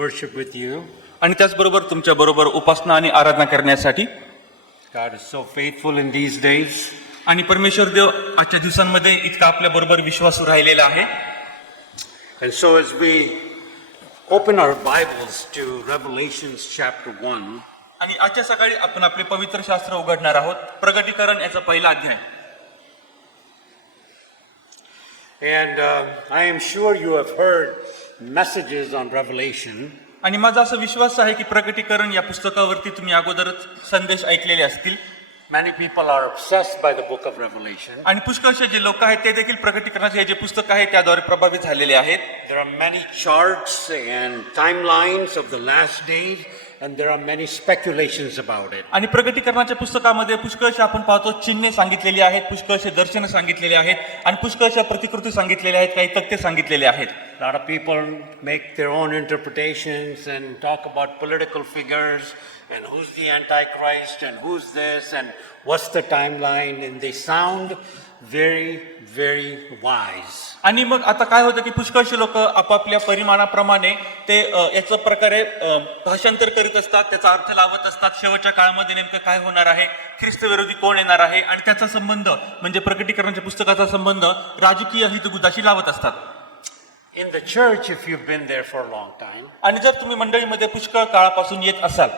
worship with you. आणि त्याचबरोबर तुमच्या बरोबर उपासना आणि आराधना करण्यासाठी. God is so faithful in these days. आणि परमेश्वर देव आजच्या दिवसांमध्ये इतका आपल्या बरोबर विश्वासू राहिलेला आहे. And so as we open our Bibles to Revelations chapter 1, आणि आजच्या सकाळी आपण आपले पवित्र शास्त्र उघडणार आहोत. प्रगटीकरण याचा पहिला अध्याय. and I am sure you have heard messages on Revelation. आणि माझा असा विश्वास आहे की प्रगटीकरण या पुस्तकावरती तुम्ही अगोदरच संदेश ऐकलेले असतील. Many people are obsessed by the book of Revelation. आणि पुष्कळसे जे लोक आहेत ते देखील प्रगटीकरणाचे हे जे पुस्तक आहे त्याद्वारे प्रभावित झालेले आहेत. There are many charts and timelines of the last days, and there are many speculations about it. आणि प्रगटीकरणाच्या पुस्तकामध्ये पुष्कळशे आपण पाहतो चिन्हे सांगितलेली आहेत, पुष्कळशे दर्शनं सांगितलेले आहेत आणि पुष्कळशा प्रतिकृती सांगितलेल्या आहेत, काही तथ्य सांगितलेले आहेत. A lot of people make their own interpretations and talk about political figures and who's the Antichrist and who's this and what's the timeline, and they sound very, very wise. आणि मग आता काय होतं की पुष्कळशे लोक आपापल्या परिमाणाप्रमाणे ते याचं प्रकारे भाषांतर करीत असतात, त्याचा अर्थ लावत असतात. शेवटच्या काळामध्ये नेमकं काय होणार आहे, ख्रिस्त विरोधी कोण येणार आहे आणि त्याचा संबंध म्हणजे प्रकटीकरणाच्या पुस्तकाचा संबंध राजकीय हितगुजाशी लावत असतात. In the church, if you've been there for a long time, आणि जर तुम्ही मंडळीमध्ये पुष्कळ काळापासून येत असाल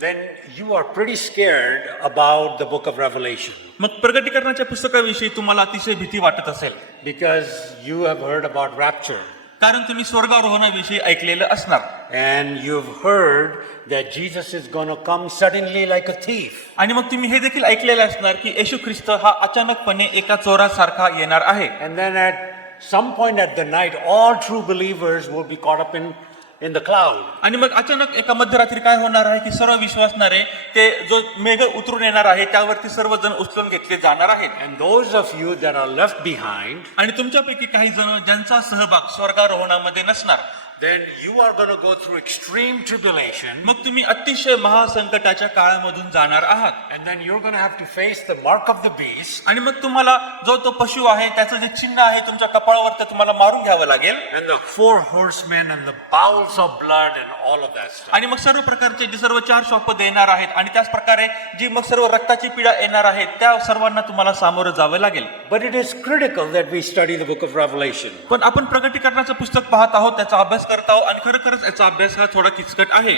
then you are pretty scared about the book of Revelation, मग प्रगटीकरणाच्या पुस्तकाविषयी तुम्हाला अतिशय भीती वाटत असेल, because you have heard about rapture कारण तुम्ही स्वर्गारोहणाविषयी ऐकलेलं असणार. and you've heard that Jesus is going to come suddenly like a thief. आणि मग तुम्ही हे देखील ऐकलेलं असणार की येशू ख्रिस्त हा अचानकपणे एका चोरासारखा येणार आहे. And then at some point at the night, all true believers will be caught up in the cloud. आणि मग अचानक एका मध्यरात्री काय होणार आहे की सर्व विश्वासणारे ते जो मेघ उतरून येणार आहे त्यावरती सर्वजण उचलून घेतले जाणार आहेत. And those of you that are left behind, आणि तुमच्यापैकी काही जण ज्यांचा सहभाग स्वर्गारोहणामध्ये नसणार, then you are going to go through extreme tribulation, मग तुम्ही अतिशय महासंकटाच्या काळामधून जाणार आहात. and then you're going to have to face the mark of the beast आणि मग तुम्हाला जो तो पशु आहे त्याचं जे चिन्ह आहे तुमच्या कपाळावर ते तुम्हाला मारून घ्यावं लागेल. and the four horsemen and the bowls of blood and all of that stuff. आणि मग सर्व प्रकारचे जे सर्व चार श्वापद येणार आहेत आणि त्याच प्रकारे जी मग सर्व रक्ताची पिढा येणार आहे त्या सर्वांना तुम्हाला सामोरं जावं लागेल. But it is critical that we study the book of Revelation. पण आपण प्रगटीकरणाचं पुस्तक पाहत आहोत, त्याचा अभ्यास करत आहोत आणि खरोखरच याचा अभ्यास हा थोडा किचकट आहे.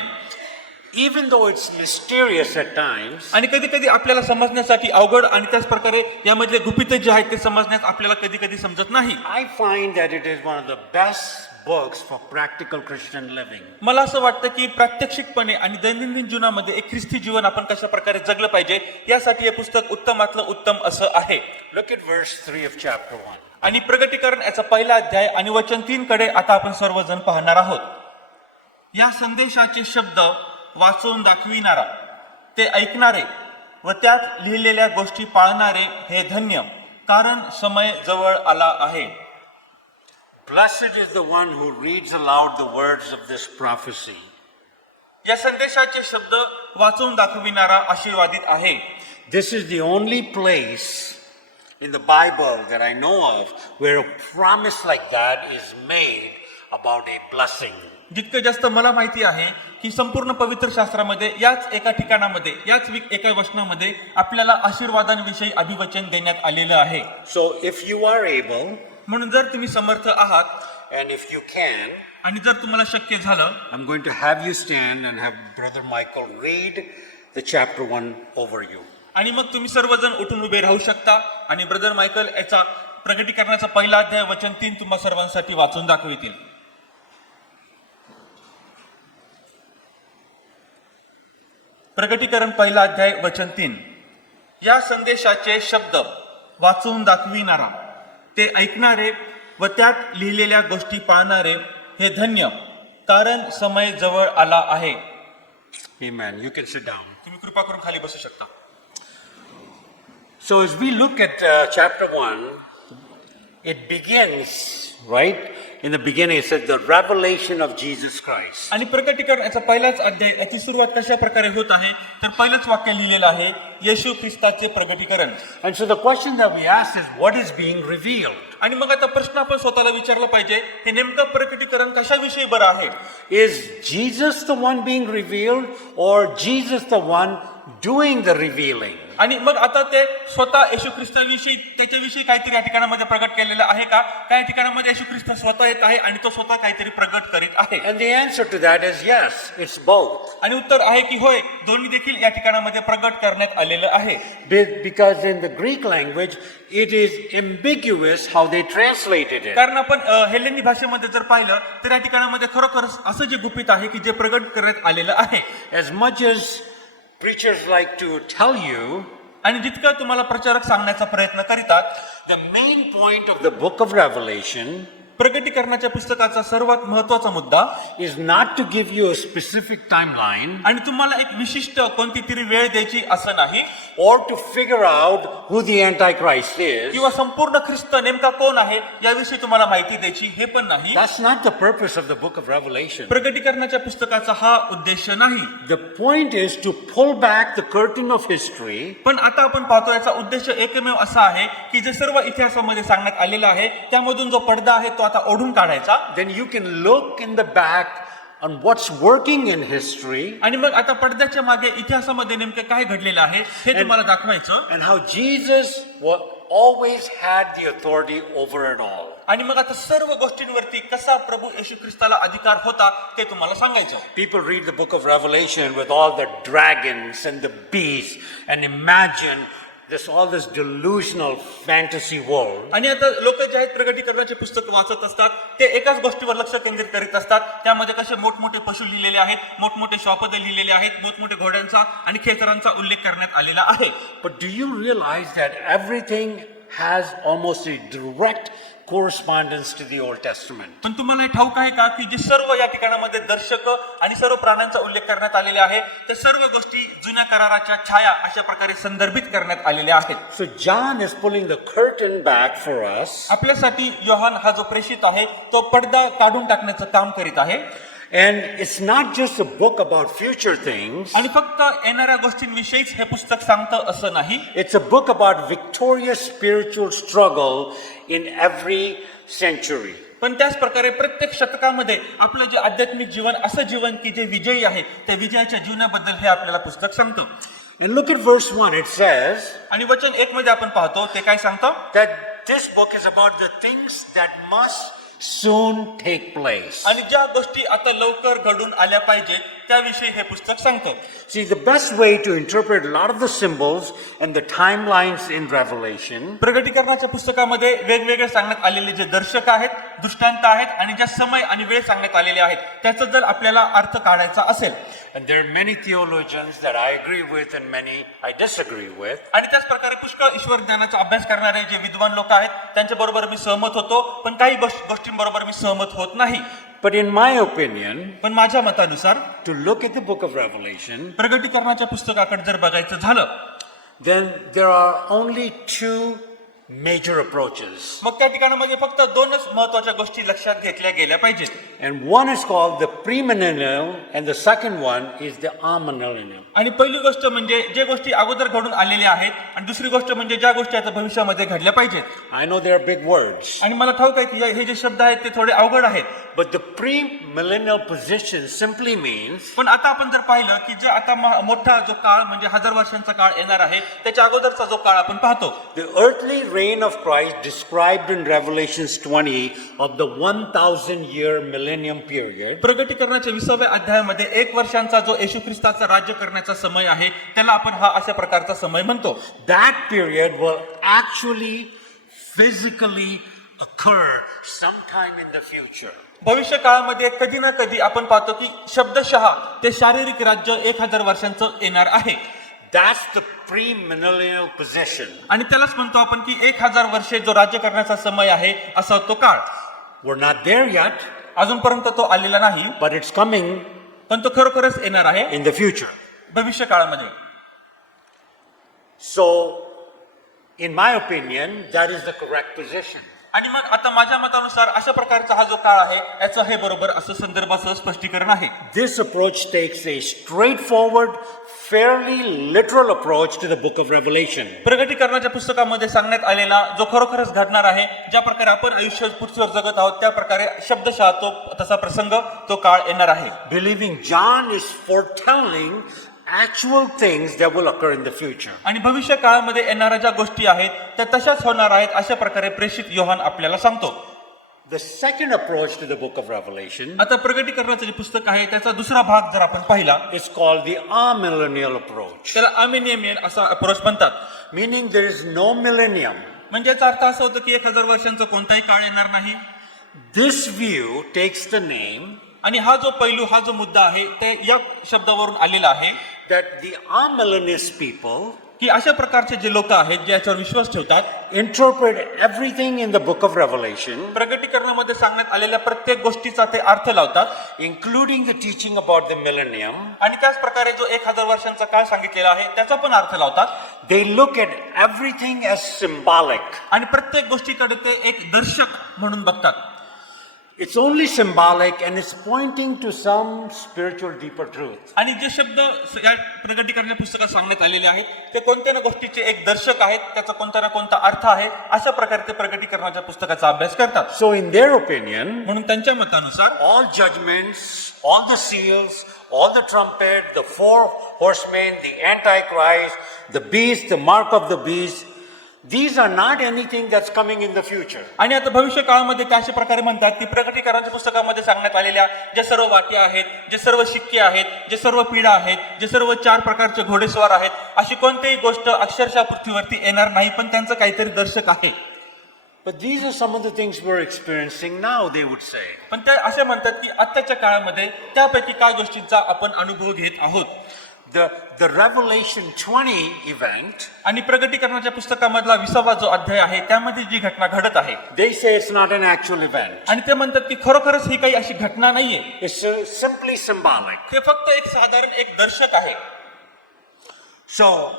Even though it's mysterious at times, आणि कधी कधी आपल्याला समजण्यासाठी अवघड आणि त्याच प्रकारे यामधले गुपित जे आहेत ते समजण्यास आपल्याला कधी कधी समजत नाही. I find that it is one of the best books for practical Christian living. मला असं वाटतं की प्रात्यक्षिकपणे आणि दैनंदिन जीवनामध्ये एक ख्रिस्ती जीवन आपण कशा प्रकारे जगलं पाहिजे यासाठी हे पुस्तक उत्तमातलं उत्तम असं आहे. Look at verse 3 of chapter 1. आणि प्रगटीकरण याचा पहिला अध्याय आणि वचन 3 कडे आता आपण सर्वजण पाहणार आहोत. या संदेशाचे शब्द वाचून दाखविणारा, ते ऐकणारे व त्यात लिहिलेल्या गोष्टी पाळणारे हे धन्य, कारण समय जवळ आला आहे. Blessed is the one who reads aloud the words of this prophecy. या संदेशाचे शब्द वाचून दाखविणारा आशीर्वादित आहे. This is the only place in the Bible that I know of where a promise like that is made about a blessing. जितकं जास्त मला माहिती आहे की संपूर्ण पवित्र शास्त्रामध्ये याच एका ठिकाणामध्ये याच एका वचनामध्ये आपल्याला आशीर्वादांविषयी अभिवचन देण्यात आलेलं आहे. So if you are able, म्हणून जर तुम्ही समर्थ आहात and if you can, आणि जर तुम्हाला शक्य झालं, I'm going to have you stand and have Brother Michael read the chapter 1 over you. आणि मग तुम्ही सर्वजण उठून उभे राहू शकता आणि ब्रदर मायकल याचा प्रगटीकरणाचा पहिला अध्याय वचन 3 तुम्हा सर्वांसाठी वाचून दाखवितील. प्रगटीकरण पहिला अध्याय वचन 3. या संदेशाचे शब्द वाचून दाखविणारा, ते ऐकणारे व त्यात लिहिलेल्या गोष्टी पाळणारे हे धन्य, कारण समय जवळ आला आहे. Amen. You can sit down. तुम्ही कृपा करून खाली बसू शकता. So as we look at chapter 1, it begins, right? In the beginning, it says the revelation of Jesus Christ. आणि प्रकटीकरण याचा पहिलाच अध्याय याची सुरुवात कशा प्रकारे होत आहे तर पहिलंच वाक्य लिहिलेलं आहे येशू ख्रिस्ताचे प्रकटीकरण. And so the question that we ask is, what is being revealed? आणि मग आता प्रश्न आपण स्वतःला विचारला पाहिजे हे नेमकं प्रकटीकरण कशाविषयी बरं आहे. Is Jesus the one being revealed, or Jesus the one doing the revealing? आणि मग आता ते स्वतः येशू ख्रिस्ताविषयी त्याच्याविषयी काहीतरी या ठिकाणामध्ये प्रकट केलेलं आहे का काही ठिकाणामध्ये येशू ख्रिस्त स्वतः येत आहे आणि तो स्वतः काहीतरी प्रकट करीत आहे. And the answer to that is yes, it's both. आणि उत्तर आहे की होय दोन्ही देखील या ठिकाणामध्ये प्रकट करण्यात आलेलं आहे. Because in the Greek language, it is ambiguous how they translated it. कारण आपण हेलेनी भाषेमध्ये जर पाहिलं तर या ठिकाणामध्ये खरोखर असं जे गुपित आहे की जे प्रकट करण्यात आलेलं आहे. As much as preachers like to tell you, आणि जितकं तुम्हाला प्रचारक सांगण्याचा प्रयत्न करीतात the main point of the book of Revelation प्रकटीकरणाच्या पुस्तकाचा सर्वात महत्वाचा मुद्दा is not to give you a specific timeline आणि तुम्हाला एक विशिष्ट कोणती तरी वेळ द्यायची असं नाही or to figure out who the Antichrist is. किंवा संपूर्ण ख्रिस्त नेमका कोण आहे याविषयी तुम्हाला माहिती द्यायची हे पण नाही. That's not the purpose of the book of Revelation. प्रकटीकरणाच्या पुस्तकाचा हा उद्देश नाही. The point is to pull back the curtain of history पण आता आपण पाहतो याचा उद्देश एकमेव असा आहे की जे सर्व इतिहासामध्ये सांगण्यात आलेलं आहे त्यामधून जो पडदा आहे तो आता ओढून काढायचा. then you can look in the back on what's working in history आणि मग आता पडद्याच्या मागे इतिहासामध्ये नेमके काय घडलेलं आहे हे तुम्हाला दाखवायचं. and how Jesus always had the authority over it all. आणि मग आता सर्व गोष्टींवरती कसा प्रभू येशू ख्रिस्ताला अधिकार होता ते तुम्हाला सांगायचं. People read the book of Revelation with all the dragons and the beasts and imagine all this delusional fantasy world. आणि आता लोक जे आहेत प्रकटीकरणाचे पुस्तक वाचत असतात ते एकाच गोष्टीवर लक्ष केंद्रित करीत असतात. त्यामध्ये कसे मोठमोठे पशु लिहिलेले आहेत, मोठमोठे श्वापद लिहिलेले आहेत, मोठमोठे घोड्यांचा आणि खेचरांचा उल्लेख करण्यात आलेला आहे. But do you realize that everything has almost a direct correspondence to the Old Testament? पण तुम्हाला हे ठाऊक आहे का की जे सर्व या ठिकाणामध्ये दर्शक आणि सर्व प्राण्यांचा उल्लेख करण्यात आलेला आहे ते सर्व गोष्टी जुन्या कराराच्या छाया अशा प्रकारे संदर्भित करण्यात आलेल्या आहेत. So John is pulling the curtain back for us. आपल्यासाठी योहान हा जो प्रेषित आहे तो पडदा काढून टाकण्याचं काम करीत आहे. And it's not just a book about future things. आणि फक्त येणाऱ्या गोष्टींविषयीच हे पुस्तक सांगतं असं नाही. It's a book about victorious spiritual struggle in every century. पण त्याच प्रकारे प्रत्येक शतकामध्ये आपलं जे आध्यात्मिक जीवन असं जीवन की जे विजयी आहे त्या विजयाच्या जीवनाबद्दल हे आपल्याला पुस्तक सांगतं. And look at verse 1. It says आणि वचन 1 मध्ये आपण पाहतो ते काय सांगतं that this book is about the things that must soon take place. आणि ज्या गोष्टी आता लवकर घडून आल्या पाहिजे त्याविषयी हे पुस्तक सांगतं. See, the best way to interpret a lot of the symbols and the timelines in Revelation प्रकटीकरणाच्या पुस्तकामध्ये वेगवेगळे सांगण्यात आलेले जे दर्शक आहेत, दृष्टांत आहेत आणि ज्या समय आणि वेळ सांगण्यात आलेले आहेत त्याचा जर आपल्याला अर्थ काढायचा असेल, and there are many theologians that I agree with and many I disagree with. आणि त्याच प्रकारे पुष्कळ ईश्वर ज्ञानाचा अभ्यास करणारे जे विद्वान लोक आहेत त्यांच्या बरोबर मी सहमत होतो पण काही गोष्टींबरोबर मी सहमत होत नाही. But in my opinion, पण माझ्या मतानुसार to look at the book of Revelation, प्रकटीकरणाच्या पुस्तकाकडे जर बघायचं झालं then there are only two major approaches. मग त्या ठिकाणामध्ये फक्त दोनच महत्वाच्या गोष्टी लक्षात घेतल्या गेल्या पाहिजेत. And one is called the premillennial and the second one is the amillennial. आणि पहिली गोष्ट म्हणजे जे गोष्टी अगोदर घडून आलेल्या आहेत आणि दुसरी गोष्ट म्हणजे ज्या गोष्टी आता भविष्यामध्ये घडल्या पाहिजेत. I know they are big words. आणि मला ठाऊक आहे की हे जे शब्द आहेत ते थोडे अवघड आहेत. But the premillennial position simply means पण आता आपण जर पाहिलं की जे आता मोठा जो काळ म्हणजे 1000 वर्षांचा काळ येणार आहे त्याच्या अगोदरचा जो काळ आपण पाहतो the earthly reign of Christ described in Revelations 20 of the 1000-year millennium period. प्रकटीकरणाच्या 20व्या अध्यायामध्ये 1 वर्षांचा जो येशू ख्रिस्ताचा राज्य करण्याचा समय आहे त्याला आपण हा अशा प्रकारचा समय म्हणतो. That period will actually physically occur sometime in the future. भविष्य काळामध्ये कधी ना कधी आपण पाहतो की शब्दशः ते शारीरिक राज्य 1000 वर्षांचं येणार आहे. That's the premillennial position. आणि त्यालाच म्हणतो आपण की 1000 वर्षे जो राज्य करण्याचा समय आहे असा तो काळ. We're not there yet, अजूनपर्यंत तो आलेला नाही but it's coming पण तो खरोखरच येणार आहे in the future. भविष्य काळामध्ये. So, in my opinion, that is the correct position. आणि मग आता माझ्या मतानुसार अशा प्रकारचा हा जो काळ आहे याचं हे बरोबर असं संदर्भाचं स्पष्टीकरण आहे. This approach takes a straightforward, fairly literal approach to the book of Revelation. प्रगटीकरणाच्या पुस्तकामध्ये सांगण्यात आलेला जो खरोखरच घडणार आहे, ज्या प्रकारे आपण आयुष्य पृथ्वीवर जगत आहोत त्या प्रकारे शब्दशः तो तसा प्रसंग तो काळ येणार आहे. Believing John is foretelling actual things that will occur in the future. आणि भविष्य काळामध्ये येणाऱ्या ज्या गोष्टी आहेत त्या तशाच होणार आहेत अशा प्रकारे प्रेषित योहान आपल्याला सांगतो. The second approach to the book of Revelation आता प्रगटीकरणाचं जे पुस्तक आहे त्याचा दुसरा भाग जर आपण पाहिला is called the amillennial approach, त्याला आर्मेनियन असा अप्रोच म्हणतात. meaning there is no millennium. म्हणजे याचा अर्थ असा होतो की 1000 वर्षांचा कोणताही काळ येणार नाही. This view takes the name आणि हा जो पैलू हा जो मुद्दा आहे ते या शब्दावरून आलेला आहे that the amillennialist people की अशा प्रकारचे जे लोक आहेत जे याच्यावर विश्वास ठेवतात interpret everything in the book of Revelation, प्रगटीकरणामध्ये सांगण्यात आलेल्या प्रत्येक गोष्टीचा ते अर्थ लावतात, including the teaching about the millennium. आणि त्याच प्रकारे जो 1000 वर्षांचा काळ सांगितलेला आहे त्याचा पण अर्थ लावतात. They look at everything as symbolic. आणि प्रत्येक गोष्टीकडे ते एक दर्शक म्हणून बघतात. It's only symbolic and it's pointing to some spiritual deeper truth. आणि जे शब्द या प्रगटीकरणाच्या पुस्तकात सांगण्यात आलेले आहेत ते कोणत्या ना गोष्टीचे एक दर्शक आहेत, त्याचा कोणता ना कोणता अर्थ आहे, अशा प्रकारे ते प्रगटीकरणाच्या पुस्तकाचा अभ्यास करतात. So in their opinion, म्हणून त्यांच्या मतानुसार all judgments, all the seals, all the trumpet, the four horsemen, the antichrist, the beast, the mark of the beast, these are not anything that's coming in the future. आणि आता भविष्य काळामध्ये ते अशा प्रकारे म्हणतात की प्रगटीकरणाच्या पुस्तकामध्ये सांगण्यात आलेल्या ज्या सर्व वाट्या आहेत, जे सर्व शिक्के आहेत, जे सर्व पिढा आहेत, जे सर्व 4 प्रकारचे घोडेस्वार आहेत, अशी कोणतीही गोष्ट अक्षरशः पृथ्वीवरती येणार नाही, पण त्यांचं काहीतरी दर्शक आहे. But these are some of the things we're experiencing now, they would say. पण ते असे म्हणतात की आत्ताच्या काळामध्ये त्यापैकी काय गोष्टींचा आपण अनुभव घेत आहोत. The Revelation 20 event, आणि प्रगटीकरणाच्या पुस्तकामधला 20वा जो अध्याय आहे त्यामध्ये जी घटना घडत आहे they say it's not an actual event. आणि ते म्हणतात की खरोखरच ही काही अशी घटना नाहीये, It's simply symbolic. ते फक्त एक साधारण एक दर्शक आहे. So,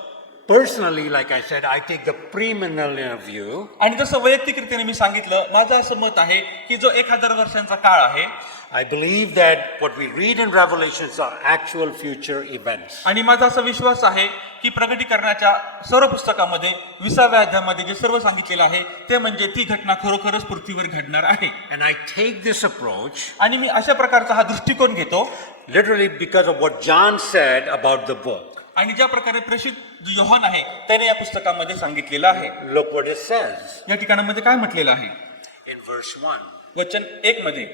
personally, like I said, I take the premillennial view. आणि जसं वैयक्तिकरित्याने मी सांगितलं, माझं असं मत आहे की जो 1000 वर्षांचा काळ आहे I believe that what we read in Revelations are actual future events. आणि माझा असा विश्वास आहे की प्रगटीकरणाच्या सर्व पुस्तकामध्ये 20व्या अध्यायामध्ये जे सर्व सांगितलेलं आहे ते म्हणजे ती घटना खरोखरच पृथ्वीवर घडणार आहे. And I take this approach आणि मी अशा प्रकारचा हा दृष्टिकोन घेतो literally because of what John said about the book. आणि ज्या प्रकारे प्रेषित योहान आहे त्याने या पुस्तकामध्ये सांगितलेलं आहे. Look what it says या ठिकाणामध्ये काय म्हटलेलं आहे in verse 1. वचन 1 मध्ये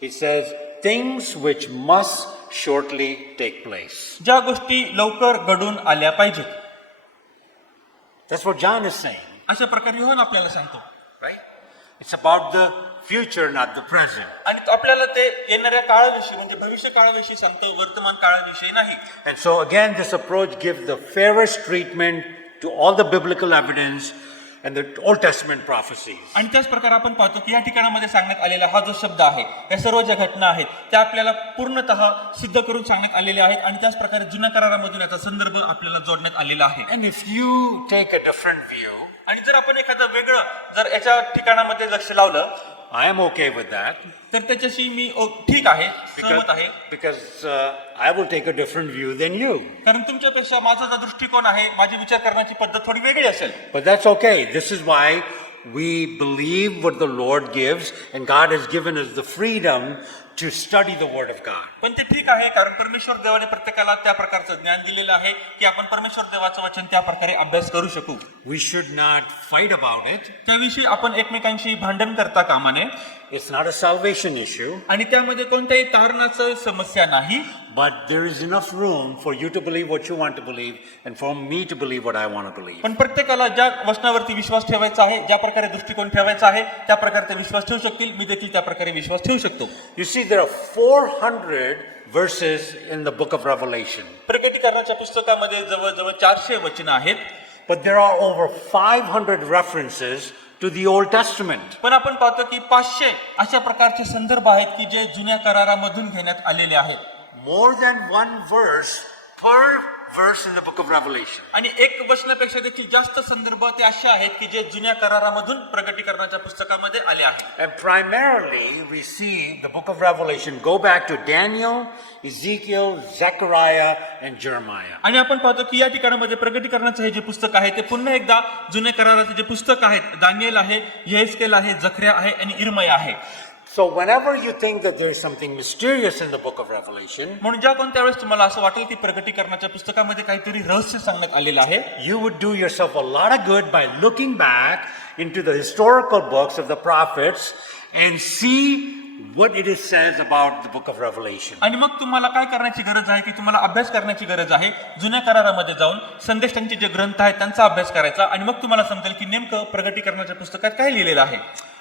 It says, things which must shortly take place. ज्या गोष्टी लवकर घडून आल्या पाहिजेत. That's what John is saying, अशा प्रकारे योहान आपल्याला सांगतो. right? It's about the future, not the present. आणि तो आपल्याला ते येणाऱ्या काळाविषयी म्हणजे भविष्य काळाविषयी सांगतो, वर्तमान काळाविषयी नाही. And so again, this approach gives the fairest treatment to all the biblical evidence and the Old Testament prophecies. आणि त्याच प्रकारे आपण पाहतो की या ठिकाणामध्ये सांगण्यात आलेला हा जो शब्द आहे या सर्व ज्या घटना आहेत त्या आपल्याला पूर्णतः सिद्ध करून सांगण्यात आलेल्या आहेत आणि त्याच प्रकारे जुन्या करारामधून याचा संदर्भ आपल्याला जोडण्यात आलेला आहे. And if you take a different view, आणि जर आपण एखादं वेगळं जर याच्या ठिकाणामध्ये लक्ष लावलं I am okay with that तर त्याच्याशी मी ठीक आहे, सहमत आहे. because I will take a different view than you. कारण तुमच्यापेक्षा माझा जो दृष्टिकोन आहे, माझी विचार करण्याची पद्धत थोडी वेगळी असेल. But that's okay. This is why we believe what the Lord gives, and God has given us the freedom to study the Word of God. पण ते ठीक आहे कारण परमेश्वर देवाने प्रत्येकाला त्या प्रकारचं ज्ञान दिलेलं आहे की आपण परमेश्वर देवाचं वचन त्या प्रकारे अभ्यास करू शकू. We should not fight about it. त्याविषयी आपण एकमेकांशी भांडण करता कामा नये. It's not a salvation issue, आणि त्यामध्ये कोणत्याही तारणाचं समस्या नाही. but there is enough room for you to believe what you want to believe and for me to believe what I want to believe. पण प्रत्येकाला ज्या वचनावरती विश्वास ठेवायचा आहे, ज्या प्रकारे दृष्टिकोन ठेवायचा आहे त्या प्रकारे ते विश्वास ठेवू शकतील. मी देखील त्या प्रकारे विश्वास ठेवू शकतो. You see, there are 400 verses in the book of Revelation, प्रगटीकरणाच्या पुस्तकामध्ये जवळजवळ 400 वचनं आहेत. but there are over 500 references to the Old Testament. पण आपण पाहतो की 500 अशा प्रकारचे संदर्भ आहेत की जे जुन्या करारामधून घेण्यात आलेले आहेत. More than one verse per verse in the book of Revelation. आणि एक वचनापेक्षा देखील जास्त संदर्भ ते असे आहेत की जे जुन्या करारामधून प्रगटीकरणाच्या पुस्तकामध्ये आले आहेत. And primarily, we see the book of Revelation go back to Daniel, Ezekiel, Zechariah, and Jeremiah. आणि आपण पाहतो की या ठिकाणामध्ये प्रगटीकरणाचं हे जे पुस्तक आहे ते पुन्हा एकदा जुन्या कराराचे जे पुस्तक आहेत, दानिएल आहे, यहेजकेल आहे, जकर्या आहे आणि इर्मया आहे. So whenever you think that there is something mysterious in the book of Revelation, म्हणून ज्या कोणत्या वेळेस तुम्हाला असं वाटेल की प्रगटीकरणाच्या पुस्तकामध्ये काहीतरी रहस्य सांगण्यात आलेलं आहे, you would do yourself a lot of good by looking back into the historical books of the prophets and see what it is says about the book of Revelation. आणि मग तुम्हाला काय करण्याची गरज आहे की तुम्हाला अभ्यास करण्याची गरज आहे. जुन्या करारामध्ये जाऊन संदेष्टांचे जे ग्रंथ आहेत त्यांचा अभ्यास करायचा आणि मग तुम्हाला समजेल की नेमकं प्रगटीकरणाच्या पुस्तकात काय लिहिलेलं आहे.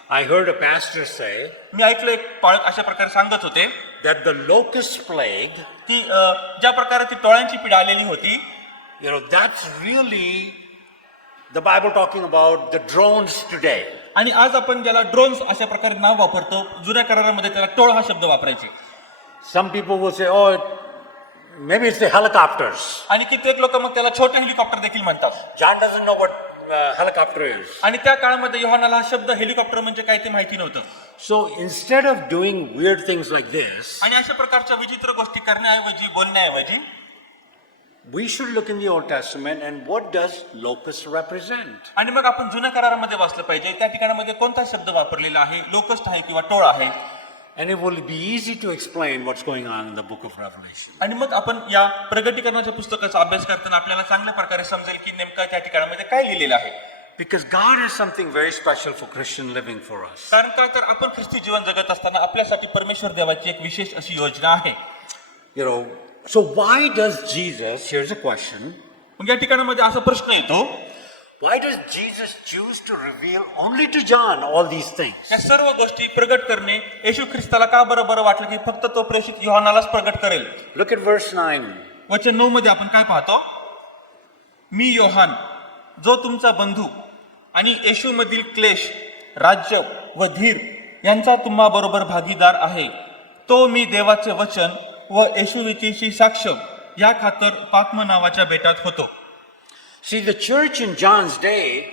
I heard a pastor say मी ऐकलं एक पाळक अशा प्रकारे सांगत होते that the locust plague, की ज्या प्रकारे ती टोळ्यांची पीडा आलेली होती, that's really the Bible talking about the drones today. आणि आज आपण ज्याला ड्रोन्स अशा प्रकारे नाव वापरतो, जुन्या करारामध्ये त्याला टोळ हा शब्द वापरायचे. Some people will say, oh, maybe it's the helicopters. आणि कित्येक लोक मग त्याला छोटे हेलिकॉप्टर देखील म्हणतात. John doesn't know what helicopter is. आणि त्या काळामध्ये योहानाला हा शब्द हेलिकॉप्टर म्हणजे काय ते माहिती नव्हतं. So instead of doing weird things like this, आणि अशा प्रकारच्या विचित्र गोष्टी करण्याऐवजी, बोलण्याऐवजी, we should look in the Old Testament and what does locust represent? आणि मग आपण जुन्या करारामध्ये वाचलं पाहिजे त्या ठिकाणामध्ये कोणता शब्द वापरलेला आहे, लोकस्ट आहे किंवा टोळ आहे. And it will be easy to explain what's going on in the book of Revelation. आणि मग आपण या प्रगटीकरणाच्या पुस्तकाचा अभ्यास करताना आपल्याला चांगल्या प्रकारे समजेल की नेमकं त्या ठिकाणामध्ये काय लिहिलेलं आहे. Because God has something very special for Christian living for us. कारण का तर आपण ख्रिस्ती जीवन जगत असताना आपल्यासाठी परमेश्वर देवाची एक विशेष अशी योजना आहे. So why does Jesus, here's a question, मग या ठिकाणामध्ये असा प्रश्न येतो, why does Jesus choose to reveal only to John all these things? या सर्व गोष्टी प्रगट करणे येशू ख्रिस्ताला का बरं वाटलं की फक्त तो प्रेषित योहानालाच प्रगट करेल. Look at verse 9. वचन 9 मध्ये आपण काय पाहतो, मी योहान जो तुमचा बंधू आणि येशू मधील क्लेश, राज्य व धीर यांचा तुम्हा बरोबर भागीदार आहे, तो मी देवाचे वचन व येशूविषयीची साक्ष या खातर पात्म नावाच्या बेटात होतो. See, the church in John's day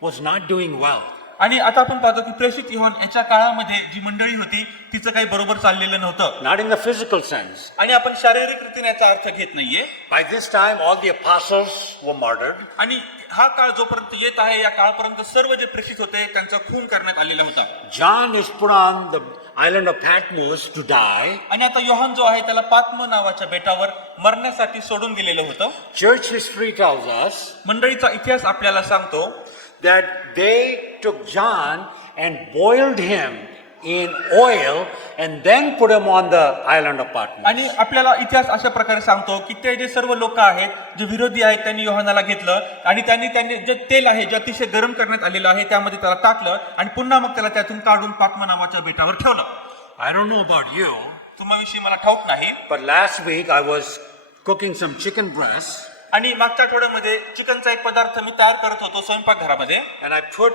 was not doing well. आणि आता आपण पाहतो की प्रेषित योहान याच्या काळामध्ये जी मंडळी होती तिचं काही बरोबर चाललेलं नव्हतं. Not in the physical sense. आणि आपण शारीरिक रीतीने याचा अर्थ घेत नाहीये. By this time, all the apostles were martyred. आणि हा काळ जोपर्यंत येत आहे या काळापर्यंत सर्व जे प्रेषित होते त्यांचा खून करण्यात आलेला होता. John is put on the island of Patmos to die. आणि आता योहान जो आहे त्याला पात्म नावाच्या बेटावर मरण्यासाठी सोडून दिलेलं होतं. Church history tells us मंडळीचा इतिहास आपल्याला सांगतो that they took John and boiled him in oil and then put him on the island of Patmos. आणि आपल्याला इतिहास अशा प्रकारे सांगतो की ते जे सर्व लोक आहेत जे विरोधी आहेत त्यांनी योहानाला घेतलं आणि त्यांनी जे तेल आहे जे अतिशय गरम करण्यात आलेलं आहे त्यामध्ये त्याला टाकलं आणि पुन्हा मग त्याला त्यातून काढून पात्म नावाच्या बेटावर ठेवलं. I don't know about you, तुम्हाविषयी मला ठाऊक नाही, but last week I was cooking some chicken breast आणि मागच्या आठवड्यामध्ये चिकनचा एक पदार्थ मी तयार करत होतो स्वयंपाकघरामध्ये. and I put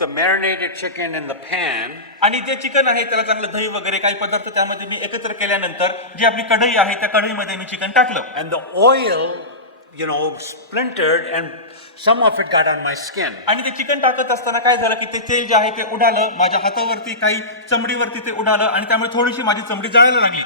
the marinated chicken in the pan. आणि जे चिकन आहे त्याला चांगलं दही वगैरे काही पदार्थ त्यामध्ये मी एकत्र केल्यानंतर जी आपली कढई आहे त्या कढईमध्ये मी चिकन टाकलं. And the oil, splintered and some of it got on my skin. आणि ते चिकन टाकत असताना काय झालं की ते तेल जे आहे ते उडालं माझ्या हातावरती, काही चमडीवरती ते उडालं आणि त्यामुळे थोडीशी माझी चमडी जळायला लागली.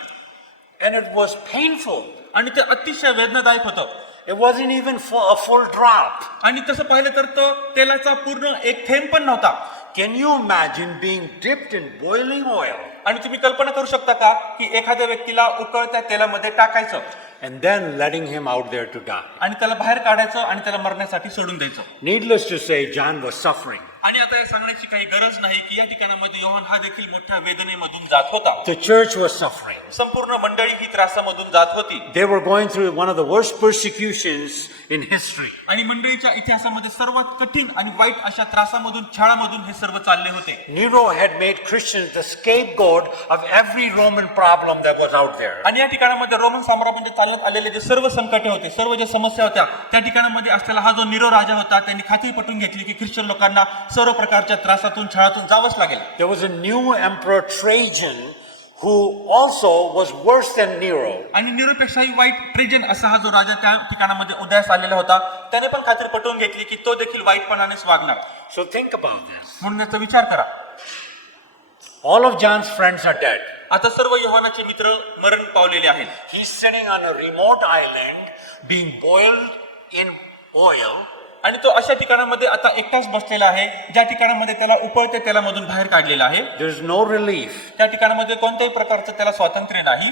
And it was painful. आणि ते अतिशय वेदनादायक होतं. It wasn't even a full drop. आणि तसं पाहिलं तर तो तेलाचा पूर्ण एक थेंब पण नव्हता. Can you imagine being dipped in boiling oil आणि तुम्ही कल्पना करू शकता का की एखाद्या व्यक्तीला उकळत्या तेलामध्ये टाकायचं and then letting him out there to die? आणि त्याला बाहेर काढायचं आणि त्याला मरण्यासाठी सोडून द्यायचं. Needless to say, John was suffering. आणि आता या सांगण्याची काही गरज नाही की या ठिकाणामध्ये योहान हा देखील मोठ्या वेदनेमधून जात होता. The church was suffering. संपूर्ण मंडळी ही त्रासामधून जात होती. They were going through one of the worst persecutions in history. आणि मंडळीच्या इतिहासामध्ये सर्वात कठीण आणि वाईट अशा त्रासामधून, छळामधून हे सर्व चालले होते. Nero had made Christians the scapegoat of every Roman problem that was out there. आणि या ठिकाणामध्ये रोमन साम्राज्यामध्ये चालण्यात आलेले जे सर्व संकटे होते, सर्व ज्या समस्या होत्या त्या ठिकाणामध्ये असलेला हा जो निरो राजा होता त्यांनी खात्री पटवून घेतली की ख्रिश्चन लोकांना सर्व प्रकारच्या त्रासातून, छळातून जावंच लागेल. There was a new emperor, Trajan, who also was worse than Nero. आणि निरोपेक्षाही वाईट ट्रेजन असा हा जो राजा त्या ठिकाणामध्ये उदयास आलेला होता, त्याने पण खात्री पटवून घेतली की तो देखील वाईटपणानेच वागणार. So think about this. म्हणून याचा विचार करा. All of John's friends are dead. आता सर्व योहानाचे मित्र मरण पावलेले आहेत. He's sitting on a remote island being boiled in oil. आणि तो अशा ठिकाणामध्ये आता एकटाच बसलेला आहे, ज्या ठिकाणामध्ये त्याला उकळत्या तेलामधून बाहेर काढलेला आहे. There's no relief. त्या ठिकाणामध्ये कोणत्याही प्रकारचं त्याला स्वातंत्र्य नाही.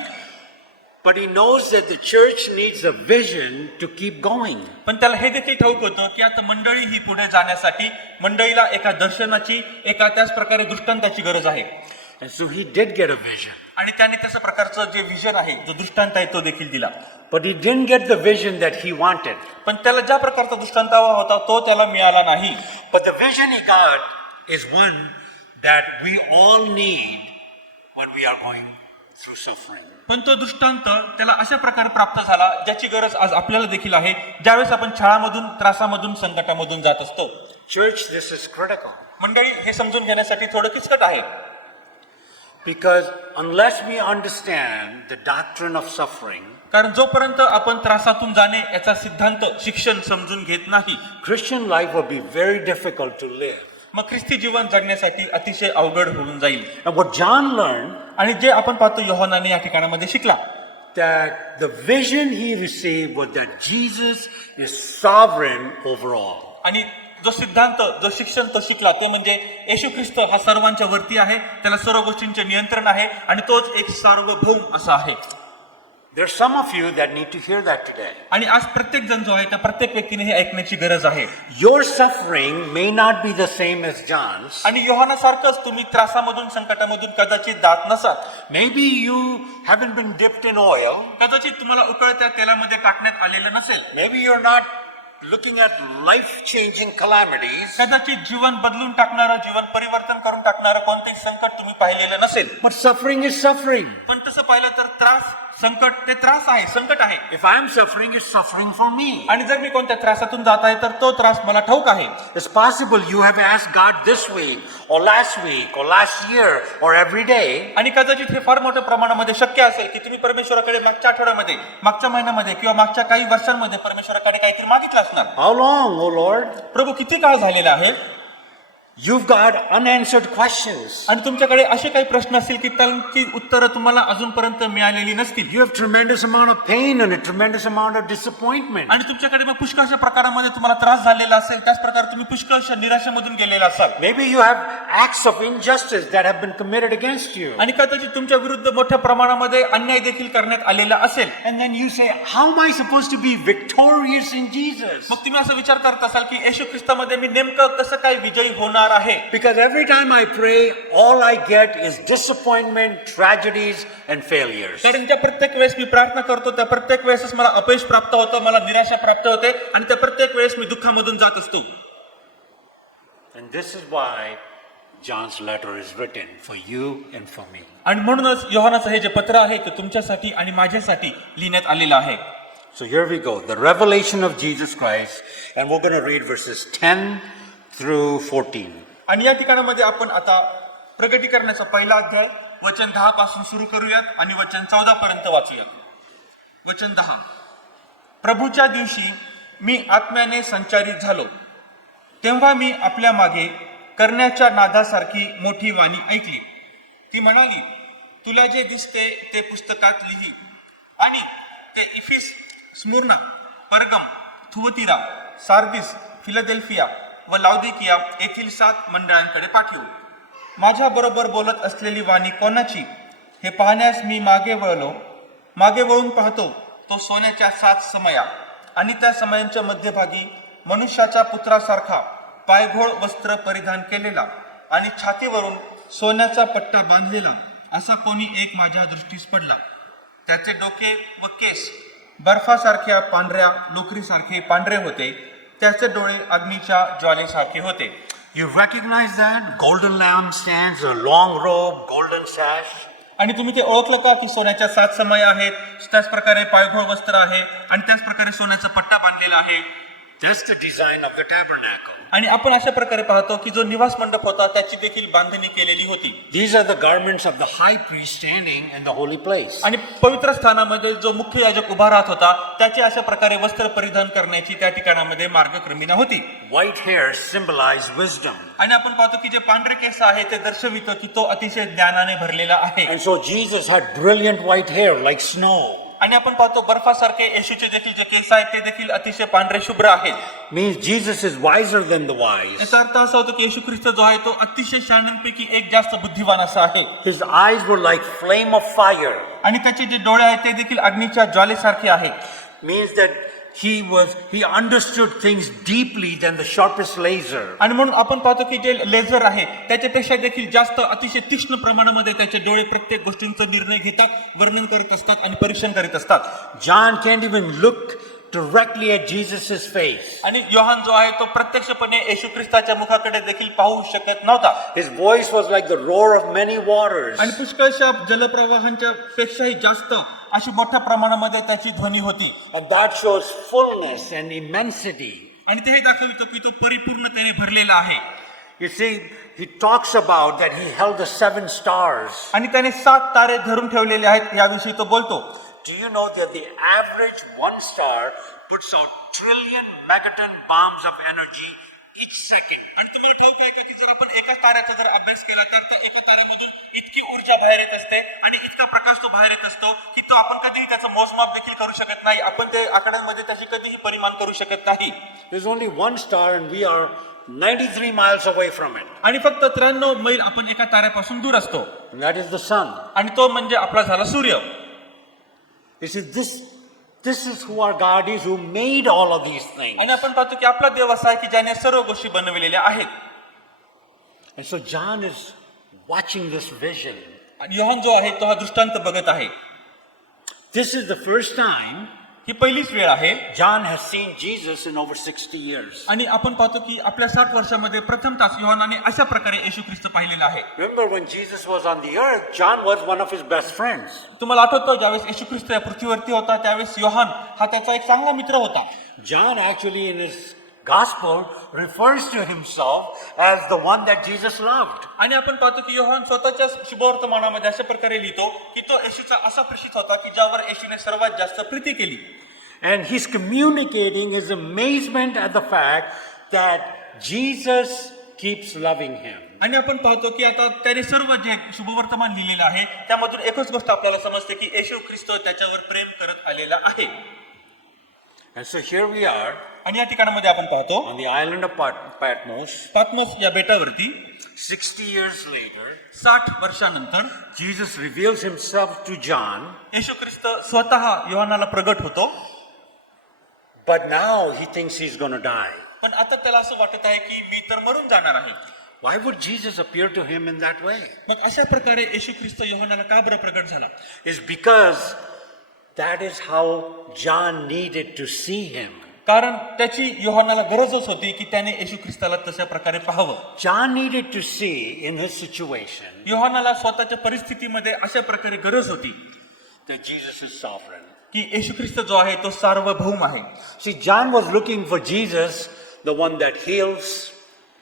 But he knows that the church needs a vision to keep going. पण त्याला हे देखील ठाऊक होतं की आता मंडळी ही पुढे जाण्यासाठी मंडळीला एका दर्शनाची, एका त्याच प्रकारे दृष्टांताची गरज आहे. And so he did get a vision. आणि त्याने तसं प्रकारचं जे विजन आहे, जो दृष्टांत आहे, तो देखील दिला. But he didn't get the vision that he wanted. पण त्याला ज्या प्रकारचा दृष्टांत हवा होता तो त्याला मिळाला नाही. But the vision he got is one that we all need when we are going through suffering. पण तो दृष्टांत त्याला अशा प्रकारे प्राप्त झाला ज्याची गरज आज आपल्याला देखील आहे, ज्यावेळेस आपण छळामधून, त्रासामधून, संकटामधून जात असतो. Church, this is critical. मंडळी, हे समजून घेण्यासाठी थोडं किचकट आहे. Because unless we understand the doctrine of suffering, कारण जोपर्यंत आपण त्रासातून जाणे याचा सिद्धांत, शिक्षण समजून घेत नाही, Christian life will be very difficult to live. मग ख्रिस्ती जीवन जगण्यासाठी अतिशय अवघड होऊन जाईल. And what John learned, आणि जे आपण पाहतो योहानाने या ठिकाणामध्ये शिकला, that the vision he received was that Jesus is sovereign over all. आणि जो सिद्धांत, जो शिक्षण तो शिकला ते म्हणजे येशू ख्रिस्त हा सर्वांच्या वरती आहे, त्याला सर्व गोष्टींचे नियंत्रण आहे आणि तोच एक सार्वभौम असा आहे. There are some of you that need to hear that today. आणि आज प्रत्येक जण जो आहे त्या प्रत्येक व्यक्तीने हे ऐकण्याची गरज आहे. Your suffering may not be the same as John's. आणि योहानासारखंच तुम्ही त्रासामधून, संकटामधून कदाचित जात नसाल. Maybe you haven't been dipped in oil. कदाचित तुम्हाला उकळत्या तेलामध्ये टाकण्यात आलेलं नसेल. Maybe you're not looking at life-changing calamities. कदाचित जीवन बदलून टाकणारं, जीवन परिवर्तन करून टाकणारं कोणतेही संकट तुम्ही पाहिलेलं नसेल. But suffering is suffering. पण तसं पाहिलं तर त्रास, संकट ते त्रास आहे, संकट आहे. If I'm suffering, it's suffering for me. आणि जर मी कोणत्या त्रासातून जात आहे तर तो त्रास मला ठाऊक आहे. It's possible you have asked God this week or last week or last year or every day. आणि कदाचित हे फार मोठ्या प्रमाणामध्ये शक्य असेल की तुम्ही परमेश्वराकडे मागच्या आठवड्यामध्ये, मागच्या महिन्यामध्ये किंवा मागच्या काही वर्षांमध्ये परमेश्वराकडे काहीतरी मागितलं असणार. How long, O Lord? प्रभू, किती काळ झालेला आहे? You've got unanswered questions. आणि तुमच्याकडे असे काही प्रश्न असतील की त्यांची उत्तरं तुम्हाला अजूनपर्यंत मिळालेली नसतील. You have tremendous amount of pain and a tremendous amount of disappointment. आणि तुमच्याकडे मग पुष्कळशा प्रकारामध्ये तुम्हाला त्रास झालेला असेल, त्याच प्रकारे तुम्ही पुष्कळशा निराशेमधून गेलेला असाल. Maybe you have acts of injustice that have been committed against you. आणि कदाचित तुमच्या विरुद्ध मोठ्या प्रमाणामध्ये अन्याय देखील करण्यात आलेला असेल. And then you say, how am I supposed to be victorious in Jesus? मग तुम्ही असा विचार करत असाल की येशू ख्रिस्तामध्ये मी नेमकं कसं काय विजयी होणार आहे? Because every time I pray, all I get is disappointment, tragedies, and failures. कारण त्या प्रत्येक वेळेस मी प्रार्थना करतो, त्या प्रत्येक वेळेस मला अपयश प्राप्त होतं, मला निराशा प्राप्त होते आणि त्या प्रत्येक वेळेस मी दुःखामधून जात असतो. And this is why John's letter is written for you and for me. आणि म्हणूनच योहानाचं हे जे पत्र आहे ते तुमच्यासाठी आणि माझ्यासाठी लिहिण्यात आलेलं आहे. So here we go, the revelation of Jesus Christ, and we're going to read verses 10 through 14. आणि या ठिकाणामध्ये आपण आता प्रगटीकरणाचा पहिला अध्याय वचन 10 पासून सुरू करूयात आणि वचन 14 पर्यंत वाचूयात. वचन 10. प्रभूच्या दिवशी मी आत्म्याने संचारित झालो, तेव्हा मी आपल्या मागे करण्याच्या नादासारखी मोठी वाणी ऐकली. ती म्हणाली, तुला जे दिसते ते पुस्तकात लिही आणि ते इफिस, स्मुर्ना, परगम, थुवतीरा, सार्दिस, फिलाडेल्फिया व लाउदिकिया येथील 7 मंडळांकडे पाठवू. माझ्या बरोबर बोलत असलेली वाणी कोणाची हे पाहण्यास मी मागे वळून पाहतो, तो सोन्याच्या 7 समया आणि त्या समयांच्या मध्यभागी मनुष्याच्या पुत्रासारखा पायघोळ वस्त्र परिधान केलेला आणि छातीवरून सोन्याचा पट्टा बांधलेला असा कोणी एक माझ्या दृष्टीस पडला. त्याचे डोके व केस बर्फासारख्या पांढऱ्या लोकरीसारखे पांढरे होते, त्याचे डोळे अग्नीच्या ज्वालेसारखे होते. You recognize that? Golden lampstands, a long robe, golden sash. आणि तुम्ही ते ओळखलं का की सोन्याच्या 7 समय आहेत, त्याच प्रकारे पायघोळ वस्त्र आहे आणि त्याच प्रकारे सोन्याचा पट्टा बांधलेला आहे. That's the design of the tabernacle. आणि आपण अशा प्रकारे पाहतो की जो निवास मंडप होता त्याची देखील बांधणी केलेली होती. These are the garments of the high priest standing in the holy place. आणि पवित्र स्थानामध्ये जो मुख्य याजक उभा राहत होता त्याची अशा प्रकारे वस्त्र परिधान करण्याची त्या ठिकाणामध्ये मार्गक्रमिणा होती. White hair symbolized wisdom. आणि आपण पाहतो की जे पांढरे केस आहे ते दर्शवितं की तो अतिशय ज्ञानाने भरलेला आहे. And so Jesus had brilliant white hair like snow. आणि आपण पाहतो बर्फासारखे येशूचे देखील जे केस आहेत ते देखील अतिशय पांढरे शुभ्र आहेत. Means Jesus is wiser than the wise. याचा अर्थ असा होतो की येशू ख्रिस्त जो आहे तो अतिशय शहाण्यांपैकी एक जास्त बुद्धिवान असा आहे. His eyes were like flame of fire. आणि त्याचे जे डोळे आहेत ते देखील अग्नीच्या ज्वालेसारखे आहेत. Means that he understood things deeply than the sharpest laser. आणि म्हणून आपण पाहतो की जे लेझर आहे त्याच्यापेक्षा देखील जास्त अतिशय तीक्ष्ण प्रमाणामध्ये त्याचे डोळे प्रत्येक गोष्टींचा निर्णय घेतात, वर्णन करत असतात आणि परीक्षण करीत असतात. John can't even look directly at Jesus' face. आणि योहान जो आहे तो प्रत्यक्षपणे येशू ख्रिस्ताच्या मुखाकडे देखील पाहू शकत नव्हता. His voice was like the roar of many waters. आणि पुष्कळशा जलप्रवाहांच्या पेक्षाही जास्त अशी मोठ्या प्रमाणामध्ये त्याची ध्वनी होती. And that shows fullness and immensity. आणि तेही दाखवितो की तो परिपूर्णतेने भरलेला आहे. You see, he talks about that he held the 7 stars. आणि त्याने 7 तारे धरून ठेवलेले आहेत याविषयी तो बोलतो. Do you know that the average one star puts out trillion megaton bombs of energy each second? आणि तुम्हाला ठाऊक आहे का की जर आपण एका ताऱ्याचा जर अभ्यास केला तर त्या एका ताऱ्यामधून इतकी ऊर्जा बाहेर येत असते आणि इतका प्रकाश तो बाहेर येत असतो की तो आपण कधीही त्याचं मोजमाप देखील करू शकत नाही. आपण ते आकड्यांमध्ये त्याची कधीही परिमाण करू शकत नाही. There's only one star and we are 93 miles away from it. आणि फक्त 93 मैल आपण एका ताऱ्यापासून दूर असतो. And that is the sun. आणि तो म्हणजे आपला झाला सूर्य. You see, this is who our God is, who made all of these things. आणि आपण पाहतो की आपला देव असा आहे की ज्याने सर्व गोष्टी बनवलेल्या आहेत. And so John is watching this vision. आणि योहान जो आहे तो हा दृष्टांत बघत आहे. This is the first time ही पहिलीच वेळ आहे. John has seen Jesus in over 60 years. आणि आपण पाहतो की आपल्या 60 वर्षामध्ये प्रथमतः योहानाने अशा प्रकारे येशू ख्रिस्त पाहिलेला आहे. Remember when Jesus was on the earth, John was one of his best friends. तुम्हाला आठवतं ज्यावेळेस येशू ख्रिस्त या पृथ्वीवरती होता त्यावेळेस योहान हा त्याचा एक चांगला मित्र होता. John actually in his gospel refers to himself as the one that Jesus loved. आणि आपण पाहतो की योहान स्वतःच्या शुभवर्तमानामध्ये अशा प्रकारे लिहितो की तो येशूचा असा प्रेषित होता की ज्यावर येशूने सर्वात जास्त प्रीती केली. And he's communicating his amazement at the fact that Jesus keeps loving him. आणि आपण पाहतो की आता त्याने सर्व जे शुभवर्तमान लिहिलेलं आहे त्यामधून एकच गोष्ट आपल्याला समजते की येशू ख्रिस्त त्याच्यावर प्रेम करत आलेला आहे. And so here we are आणि या ठिकाणामध्ये आपण पाहतो on the island of Patmos. पात्मोस या बेटावरती 60 years later, 60 वर्षानंतर Jesus reveals himself to John, येशू ख्रिस्त स्वतः योहानाला प्रगट होतो. but now he thinks he's going to die. पण आता त्याला असं वाटत आहे की मी तर मरून जाणार आहे. Why would Jesus appear to him in that way? मग अशा प्रकारे येशू ख्रिस्त योहानाला का बरं प्रगट झाला? It's because that is how John needed to see him. कारण त्याची योहानाला गरजच होती की त्याने येशू ख्रिस्ताला तशा प्रकारे पाहावं. John needed to see in his situation योहानाला स्वतःच्या परिस्थितीमध्ये अशा प्रकारे गरज होती that Jesus is sovereign. की येशू ख्रिस्त जो आहे तो सार्वभौम आहे. See, John was looking for Jesus, the one that heals,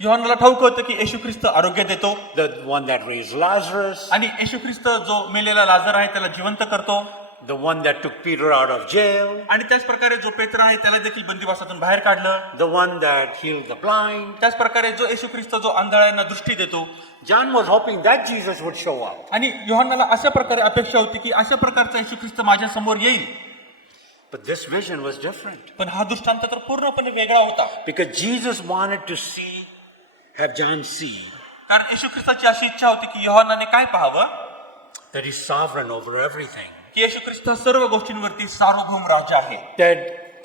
योहानाला ठाऊक होतं की येशू ख्रिस्त आरोग्य देतो the one that raised Lazarus, आणि येशू ख्रिस्त जो मेलेला लाजर आहे त्याला जिवंत करतो, the one that took Peter out of jail, आणि त्याच प्रकारे जो पेत्र आहे त्याला देखील बंदिवासातून बाहेर काढलं, the one that healed the blind. त्याच प्रकारे जो येशू ख्रिस्त जो आंधळ्यांना दृष्टी देतो. John was hoping that Jesus would show up. आणि योहानाला अशा प्रकारे अपेक्षा होती की अशा प्रकारचा येशू ख्रिस्त माझ्या समोर येईल. But this vision was different पण हा दृष्टांत तर पूर्णपणे वेगळा होता. because Jesus wanted to have John see कारण येशू ख्रिस्ताची अशी इच्छा होती की योहानाने काय पाहावं, that he's sovereign over everything. की येशू ख्रिस्त सर्व गोष्टींवरती सार्वभौम राजा आहे. That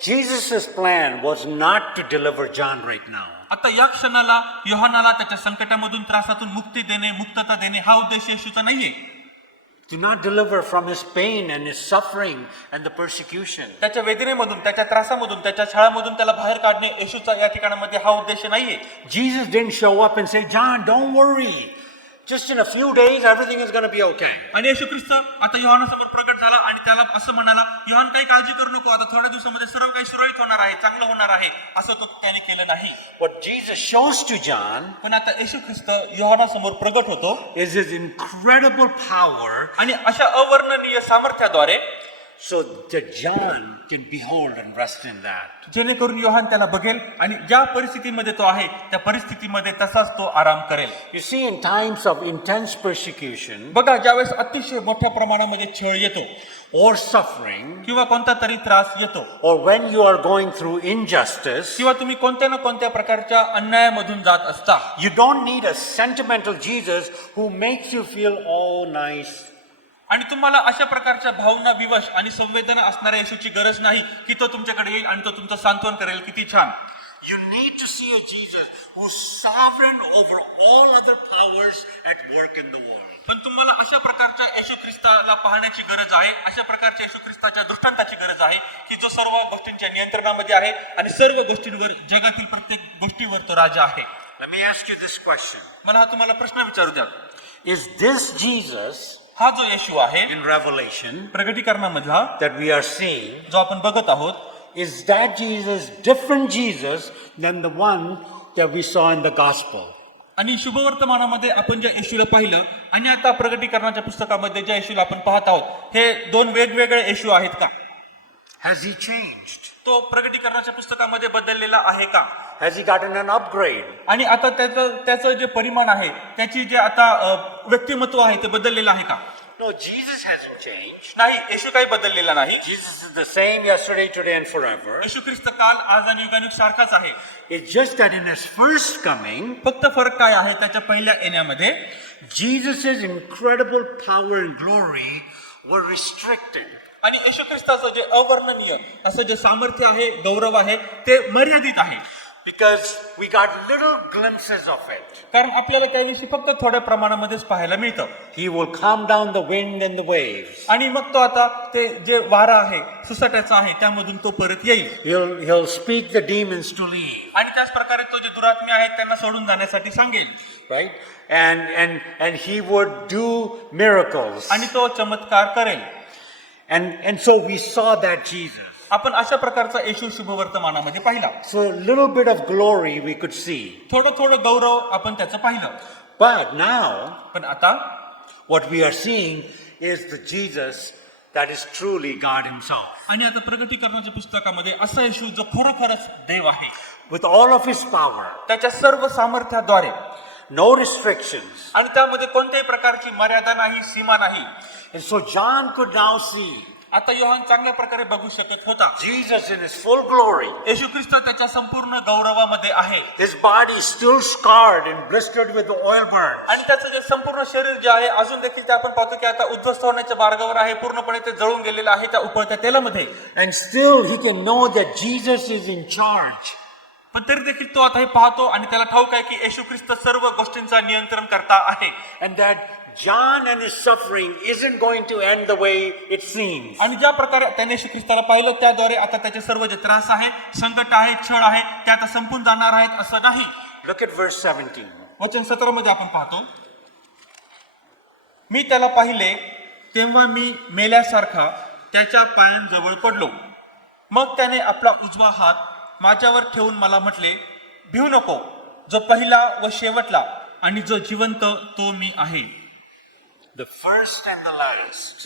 Jesus' plan was not to deliver John right now. आता या क्षणाला योहानाला त्याच्या संकटामधून त्रासातून मुक्ती देणे, मुक्तता देणे हा उद्देश येशूचा नाहीये. To not deliver from his pain and his suffering and the persecution. त्याच्या वेदनेमधून, त्याच्या त्रासामधून, त्याच्या छळामधून त्याला बाहेर काढणे येशूचा या ठिकाणामध्ये हा उद्देश नाहीये. Jesus didn't show up and say, John, don't worry. Just in a few days, everything is going to be okay. आणि येशू ख्रिस्त आता योहानासमोर प्रकट झाला आणि त्याला असं म्हणाला, योहान काही काळजी करू नको, आता थोड्या दिवसामध्ये सर्व काही सुरळीत होणार आहे, चांगलं होणार आहे. असं तो त्याने केलं नाही. What Jesus shows to John पण आता येशू ख्रिस्त योहानासमोर प्रकट होतो is his incredible power, आणि अशा अवर्णनीय सामर्थ्याद्वारे so that John can behold and rest in that. जेणेकरून योहान त्याला बघेल आणि ज्या परिस्थितीमध्ये तो आहे त्या परिस्थितीमध्ये तसाच तो आराम करेल. You see, in times of intense persecution बघा, ज्यावेळेस अतिशय मोठ्या प्रमाणामध्ये छळ येतो or suffering, किंवा कोणता तरी त्रास येतो or when you are going through injustice, किंवा तुम्ही कोणत्या ना कोणत्या प्रकारच्या अन्यायामधून जात असता, you don't need a sentimental Jesus who makes you feel all nice. आणि तुम्हाला अशा प्रकारच्या भावना विवश आणि संवेदना असणाऱ्या येशूची गरज नाही की तो तुमच्याकडे येईल आणि तो तुमचं सांत्वन करेल. किती छान. You need to see a Jesus who's sovereign over all other powers at work in the world. पण तुम्हाला अशा प्रकारच्या येशू ख्रिस्ताला पाहण्याची गरज आहे, अशा प्रकारच्या येशू ख्रिस्ताच्या दृष्टांताची गरज आहे की जो सर्व गोष्टींच्या नियंत्रणामध्ये आहे आणि सर्व गोष्टींवर, जगातील प्रत्येक गोष्टीवर तो राजा आहे. Let me ask you this question. मला हा तुम्हाला प्रश्न विचारू द्या. Is this Jesus हा जो येशू आहे in Revelation प्रगटीकरणामधला that we are seeing, जो आपण बघत आहोत, is that Jesus different Jesus than the one that we saw in the gospel? आणि शुभवर्तमानामध्ये आपण ज्या येशूला पाहिलं आणि आता प्रगटीकरणाच्या पुस्तकामध्ये ज्या येशूला आपण पाहत आहोत, हे दोन वेगवेगळे येशू आहेत का? Has he changed? तो प्रगटीकरणाच्या पुस्तकामध्ये बदललेला आहे का? Has he gotten an upgrade? आणि आता त्याचं जे परिमाण आहे, त्याची जे आता व्यक्तिमत्व आहे ते बदललेलं आहे का? No, Jesus hasn't changed. नाही, येशू काही बदललेला नाही. Jesus is the same yesterday, today, and forever. येशू ख्रिस्त काल, आज आणि युगानुग सारखाच आहे. It's just that in his first coming, फक्त फरक काय आहे त्याच्या पहिल्या येण्यामध्ये? Jesus' incredible power and glory were restricted. आणि येशू ख्रिस्ताचं जे अवर्णनीय असं जे सामर्थ्य आहे, गौरव आहे, ते मर्यादित आहे. Because we got little glimpses of it. कारण आपल्याला त्याविषयी फक्त थोड्या प्रमाणामध्येच पाहायला मिळतं. He will calm down the wind and the waves. आणि मग तो आता ते जे वारा आहे, सुसाट्याचा आहे, त्यामधून तो परत येईल. He'll speak the demons to leave. आणि त्याच प्रकारे तो जे दुरात्मे आहेत त्यांना सोडून जाण्यासाठी सांगेल. Right? And he would do miracles. आणि तो चमत्कार करेल. And so we saw that Jesus. आपण अशा प्रकारचा येशू शुभवर्तमानामध्ये पाहिला. So a little bit of glory we could see. थोडं गौरव आपण त्याचं पाहिलं. But now पण आता what we are seeing is the Jesus that is truly God himself. आणि आता प्रगटीकरणाच्या पुस्तकामध्ये असा येशू जो खरोखरच देव आहे, With all of his power, त्याच्या सर्व सामर्थ्याद्वारे, no restrictions. आणि त्यामध्ये कोणत्याही प्रकारची मर्यादा नाही, सीमा नाही. And so John could now see आता योहान चांगल्या प्रकारे बघू शकत होता. Jesus in his full glory. येशू ख्रिस्त त्याच्या संपूर्ण गौरवामध्ये आहे. His body still scarred and blistered with the oil burns. आणि त्याचं जे संपूर्ण शरीर जे आहे अजून देखील ते आपण पाहतो की आता उद्ध्वस्त होण्याच्या मार्गावर आहे, पूर्णपणे ते जळून गेलेलं आहे त्या उकळत्या तेलामध्ये. And still he can know that Jesus is in charge. पण तरी देखील तो आता हे पाहतो आणि त्याला ठाऊक आहे की येशू ख्रिस्त सर्व गोष्टींचा नियंत्रण करता आहे. And that John and his suffering isn't going to end the way it seems. आणि ज्या प्रकारे त्याने येशू ख्रिस्ताला पाहिलं त्याद्वारे आता त्याचे सर्व जे त्रास आहे, संकट आहे, छळ आहे, ते आता संपून जाणार आहेत असं नाही. Look at verse 17. वचन 17 मध्ये आपण पाहतो, मी त्याला पाहिले तेव्हा मी मेल्यासारखा त्याच्या पायांजवळ पडलो. मग त्याने आपला उजवा हात माझ्यावर ठेवून मला म्हटले, भिवू नको, जो पहिला व शेवटला आणि जो जिवंत तो मी आहे. The first and the last.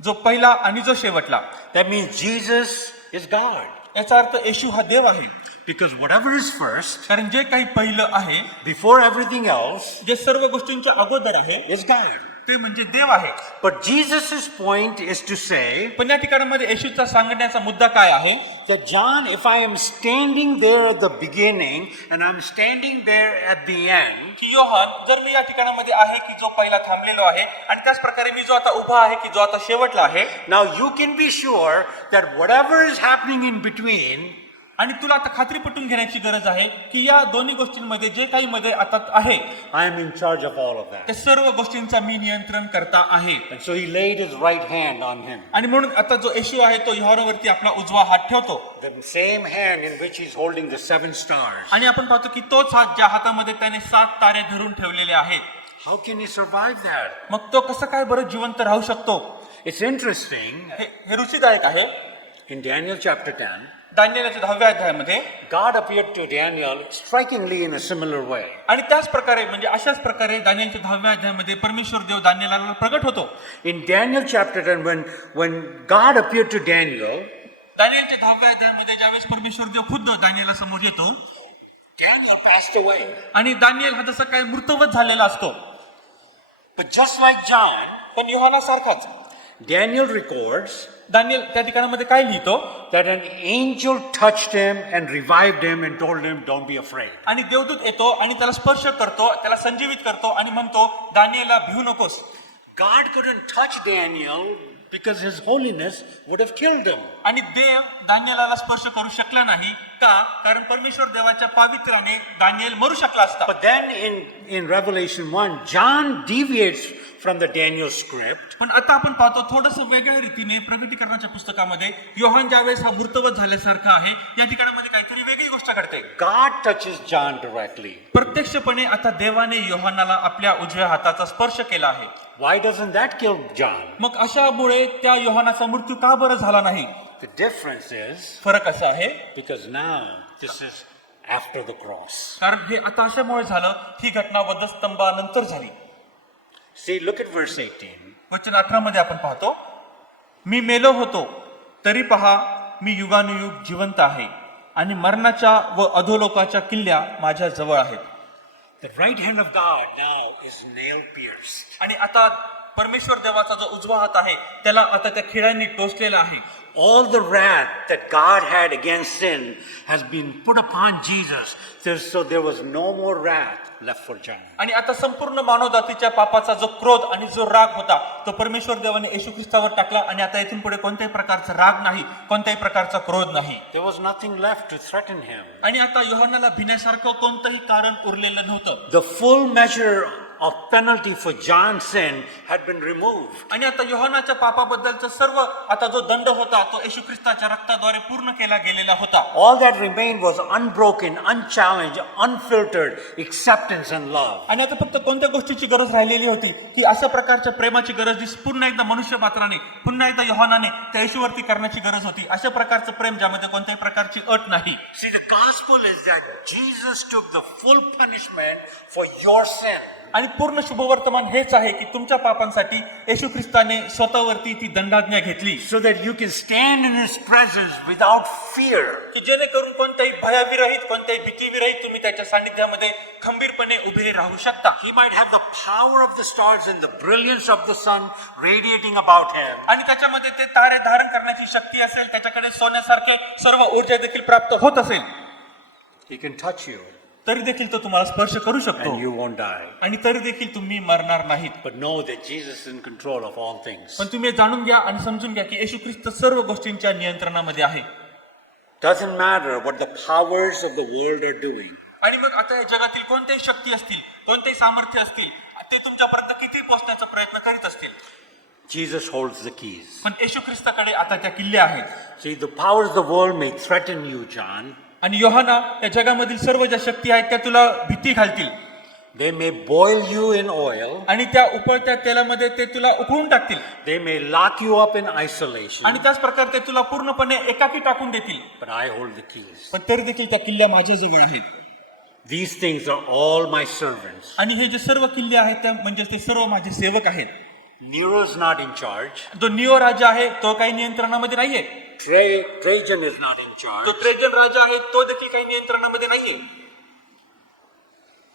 जो पहिला आणि जो शेवटला. That means Jesus is God. याचा अर्थ येशू हा देव आहे. Because whatever is first, कारण जे काही पहिलं आहे, before everything else, जे सर्व गोष्टींच्या अगोदर आहे, is God. ते म्हणजे देव आहे. But Jesus' point is to say पण या ठिकाणामध्ये येशूचा सांगण्याचा मुद्दा काय आहे? that John, if I am standing there at the beginning and I'm standing there at the end, की योहान, जर मी या ठिकाणामध्ये आहे की जो पहिला थांबलेलो आहे आणि त्याच प्रकारे मी जो आता उभा आहे की जो आता शेवटला आहे, now you can be sure that whatever is happening in between, आणि तुला आता खात्री पटवून घेण्याची गरज आहे की या दोन्ही गोष्टींमध्ये जे काही मध्ये आता आहे, I am in charge of all of that. त्या सर्व गोष्टींचा मी नियंत्रण करता आहे. And so he laid his right hand on him. आणि म्हणून आता जो येशू आहे तो योहानावरती आपला उजवा हात ठेवतो. The same hand in which he's holding the 7 stars. आणि आपण पाहतो की तोच हात ज्या हातामध्ये त्याने 7 तारे धरून ठेवलेले आहेत. How can he survive that? मग तो कसं काय बरं जिवंत राहू शकतो? It's interesting. हे रुचीदायक आहे. In Daniel chapter 10, दानिएलच्या 10व्या अध्यायामध्ये God appeared to Daniel strikingly in a similar way. आणि त्याच प्रकारे म्हणजे अशाच प्रकारे दानिएलच्या 10व्या अध्यायामध्ये परमेश्वर देव दानिएलला प्रगट होतो. In Daniel chapter 10, when God appeared to Daniel, दानिएलच्या 10व्या अध्यायामध्ये ज्यावेळेस परमेश्वर देव खुद्द दानिएलला समोर येतो Daniel passed away. आणि दानिएल हा जसा काय मृतवत झालेला असतो. But just like John, पण योहाना सारखाच Daniel records दानिएल त्या ठिकाणामध्ये काय लिहितो that an angel touched him and revived him and told him, don't be afraid. आणि देवदूत येतो आणि त्याला स्पर्श करतो, त्याला संजीवित करतो आणि म्हणतो दानिएलला भिवू नकोस. God couldn't touch Daniel because his holiness would have killed him. आणि देव दानिएलला स्पर्श करू शकला नाही का? कारण परमेश्वर देवाच्या पावित्र्याने दानिएल मरू शकला असता. But then in Revelation 1, John deviates from the Daniel script. पण आता आपण पाहतो थोडंसं वेगळ्या रीतीने प्रगटीकरणाच्या पुस्तकामध्ये योहान ज्यावेळेस हा मृतवत झाल्यासारखा आहे या ठिकाणामध्ये काहीतरी वेगळी गोष्ट घडते. God touches John directly. प्रत्यक्षपणे आता देवाने योहानाला आपल्या उजव्या हाताचा स्पर्श केला आहे. Why doesn't that kill John? मग अशामुळे त्या योहानाचा मृत्यू का बरं झाला नाही? The difference is फरक असा आहे because now this is after the cross. कारण हे आता अशामुळे झालं ही घटना वधस्तंभानंतर झाली. See, look at verse 18. वचन 18 मध्ये आपण पाहतो मी मेलो होतो तरी पहा मी युगानुयुग जिवंत आहे आणि मरणाच्या व अधोलोकाच्या किल्ल्या माझ्या जवळ आहेत. The right hand of God now is nail pierced. आणि आता परमेश्वर देवाचा जो उजवा हात आहे त्याला आता त्या खिळ्यांनी टोचलेला आहे. All the wrath that God had against sin has been put upon Jesus. So there was no more wrath left for John. आणि आता संपूर्ण मानवजातीच्या पापाचा जो क्रोध आणि जो राग होता तो परमेश्वर देवाने येशू ख्रिस्तावर टाकला आणि आता इथून पुढे कोणत्याही प्रकारचा राग नाही, कोणत्याही प्रकारचा क्रोध नाही. There was nothing left to threaten him. आणि आता योहानाला भिण्यासारखं कोणतंही कारण उरलेलं नव्हतं. The full measure of penalty for John's sin had been removed. आणि आता योहानाच्या पापाबद्दलचा सर्व आता जो दंड होता तो येशू ख्रिस्ताच्या रक्ताद्वारे पूर्ण केला गेलेला होता. All that remained was unbroken, unchallenged, unfiltered acceptance and love. आणि आता फक्त कोणत्या गोष्टीची गरज राहिलेली होती की अशा प्रकारच्या प्रेमाची गरज जी पुन्हा एकदा मनुष्य मात्राने पुन्हा एकदा योहानाने त्या येशूवरती करण्याची गरज होती. अशा प्रकारचं प्रेम ज्यामध्ये कोणत्याही प्रकारची अट नाही. See, the gospel is that Jesus took the full punishment for your sin. आणि पूर्ण शुभवर्तमान हेच आहे की तुमच्या पापांसाठी येशू ख्रिस्ताने स्वतःवरती ती दंडाज्ञा घेतली. So that you can stand in his presence without fear. की जेणेकरून कोणत्याही भयाविरहित कोणत्याही भीतीविरहित तुम्ही त्याच्या सानिध्यामध्ये खंबीरपणे उभे राहू शकता. He might have the power of the stars and the brilliance of the sun radiating about him. आणि त्याच्यामध्ये ते तारे धारण करण्याची शक्ती असेल, त्याच्याकडे सोन्यासारखे सर्व ऊर्जा देखील प्राप्त होत असेल, He can touch you तरी देखील तो तुम्हाला स्पर्श करू शकतो and you won't die. आणि तरी देखील तुम्ही मरणार नाहीत. But know that Jesus is in control of all things. पण तुम्ही जाणून घ्या आणि समजून घ्या की येशू ख्रिस्त सर्व गोष्टींच्या नियंत्रणामध्ये आहे. Doesn't matter what the powers of the world are doing. आणि मग आता या जगातील कोणत्याही शक्ती असतील, कोणतेही सामर्थ्य असतील, ते तुमच्यापर्यंत किती पोहोचण्याचा प्रयत्न करीत असतील, Jesus holds the keys. पण येशू ख्रिस्ताकडे आता त्या किल्ल्या आहेत. See, the powers of the world may threaten you, John. आणि योहाना या जगामधील सर्व ज्या शक्ती आहेत त्या तुला भीती घालतील. They may boil you in oil. आणि त्या उकळत्या तेलामध्ये ते तुला उकळून टाकतील. They may lock you up in isolation. आणि त्याच प्रकारे ते तुला पूर्णपणे एकाकी टाकून देतील. But I hold the keys. पण तरी देखील त्या किल्ल्या माझ्याजवळ आहेत. These things are all my servants. आणि हे जे सर्व किल्ले आहेत त्या म्हणजे ते सर्व माझे सेवक आहेत. Nero is not in charge. जो निओ राजा आहे तो काही नियंत्रणामध्ये नाहीये. Trajan is not in जो charge. ट्रेजन राजा आहे तो देखील काही नियंत्रणामध्ये नाहीये.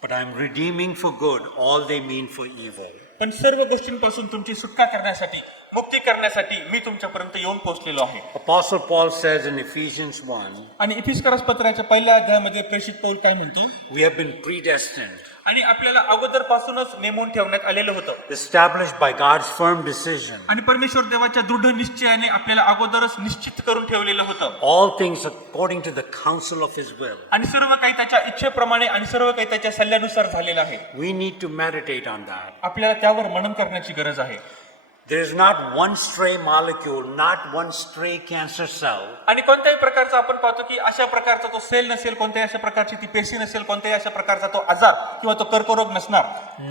But I'm redeeming for good all they mean for evil. पण सर्व गोष्टींपासून तुमची सुटका करण्यासाठी, मुक्ती करण्यासाठी मी तुमच्यापर्यंत येऊन पोहोचलेलो आहे. Apostle Paul says in Ephesians 1, आणि इफिस्करास पत्राच्या पहिल्या अध्यायामध्ये प्रेषित पौल काय म्हणतो, we have been predestined, आणि आपल्याला अगोदरपासूनच नेमून ठेवण्यात आलेलं होतं. established by God's firm decision. आणि परमेश्वर देवाच्या दृढ निश्चयाने आपल्याला अगोदरच निश्चित करून ठेवलेलं होतं. All things according to the counsel of his will. आणि सर्व काही त्याच्या इच्छेप्रमाणे आणि सर्व काही त्याच्या सल्ल्यानुसार झालेलं आहे. We need to meditate on that. आपल्याला त्यावर मनन करण्याची गरज आहे. There is not one stray molecule, not one stray cancer cell आणि कोणत्याही प्रकारचा आपण पाहतो की अशा प्रकारचा तो सेल नसेल, कोणत्याही अशा प्रकारची ती पेशी नसेल, कोणत्याही अशा प्रकारचा तो आजार किंवा तो कर्करोग नसणार.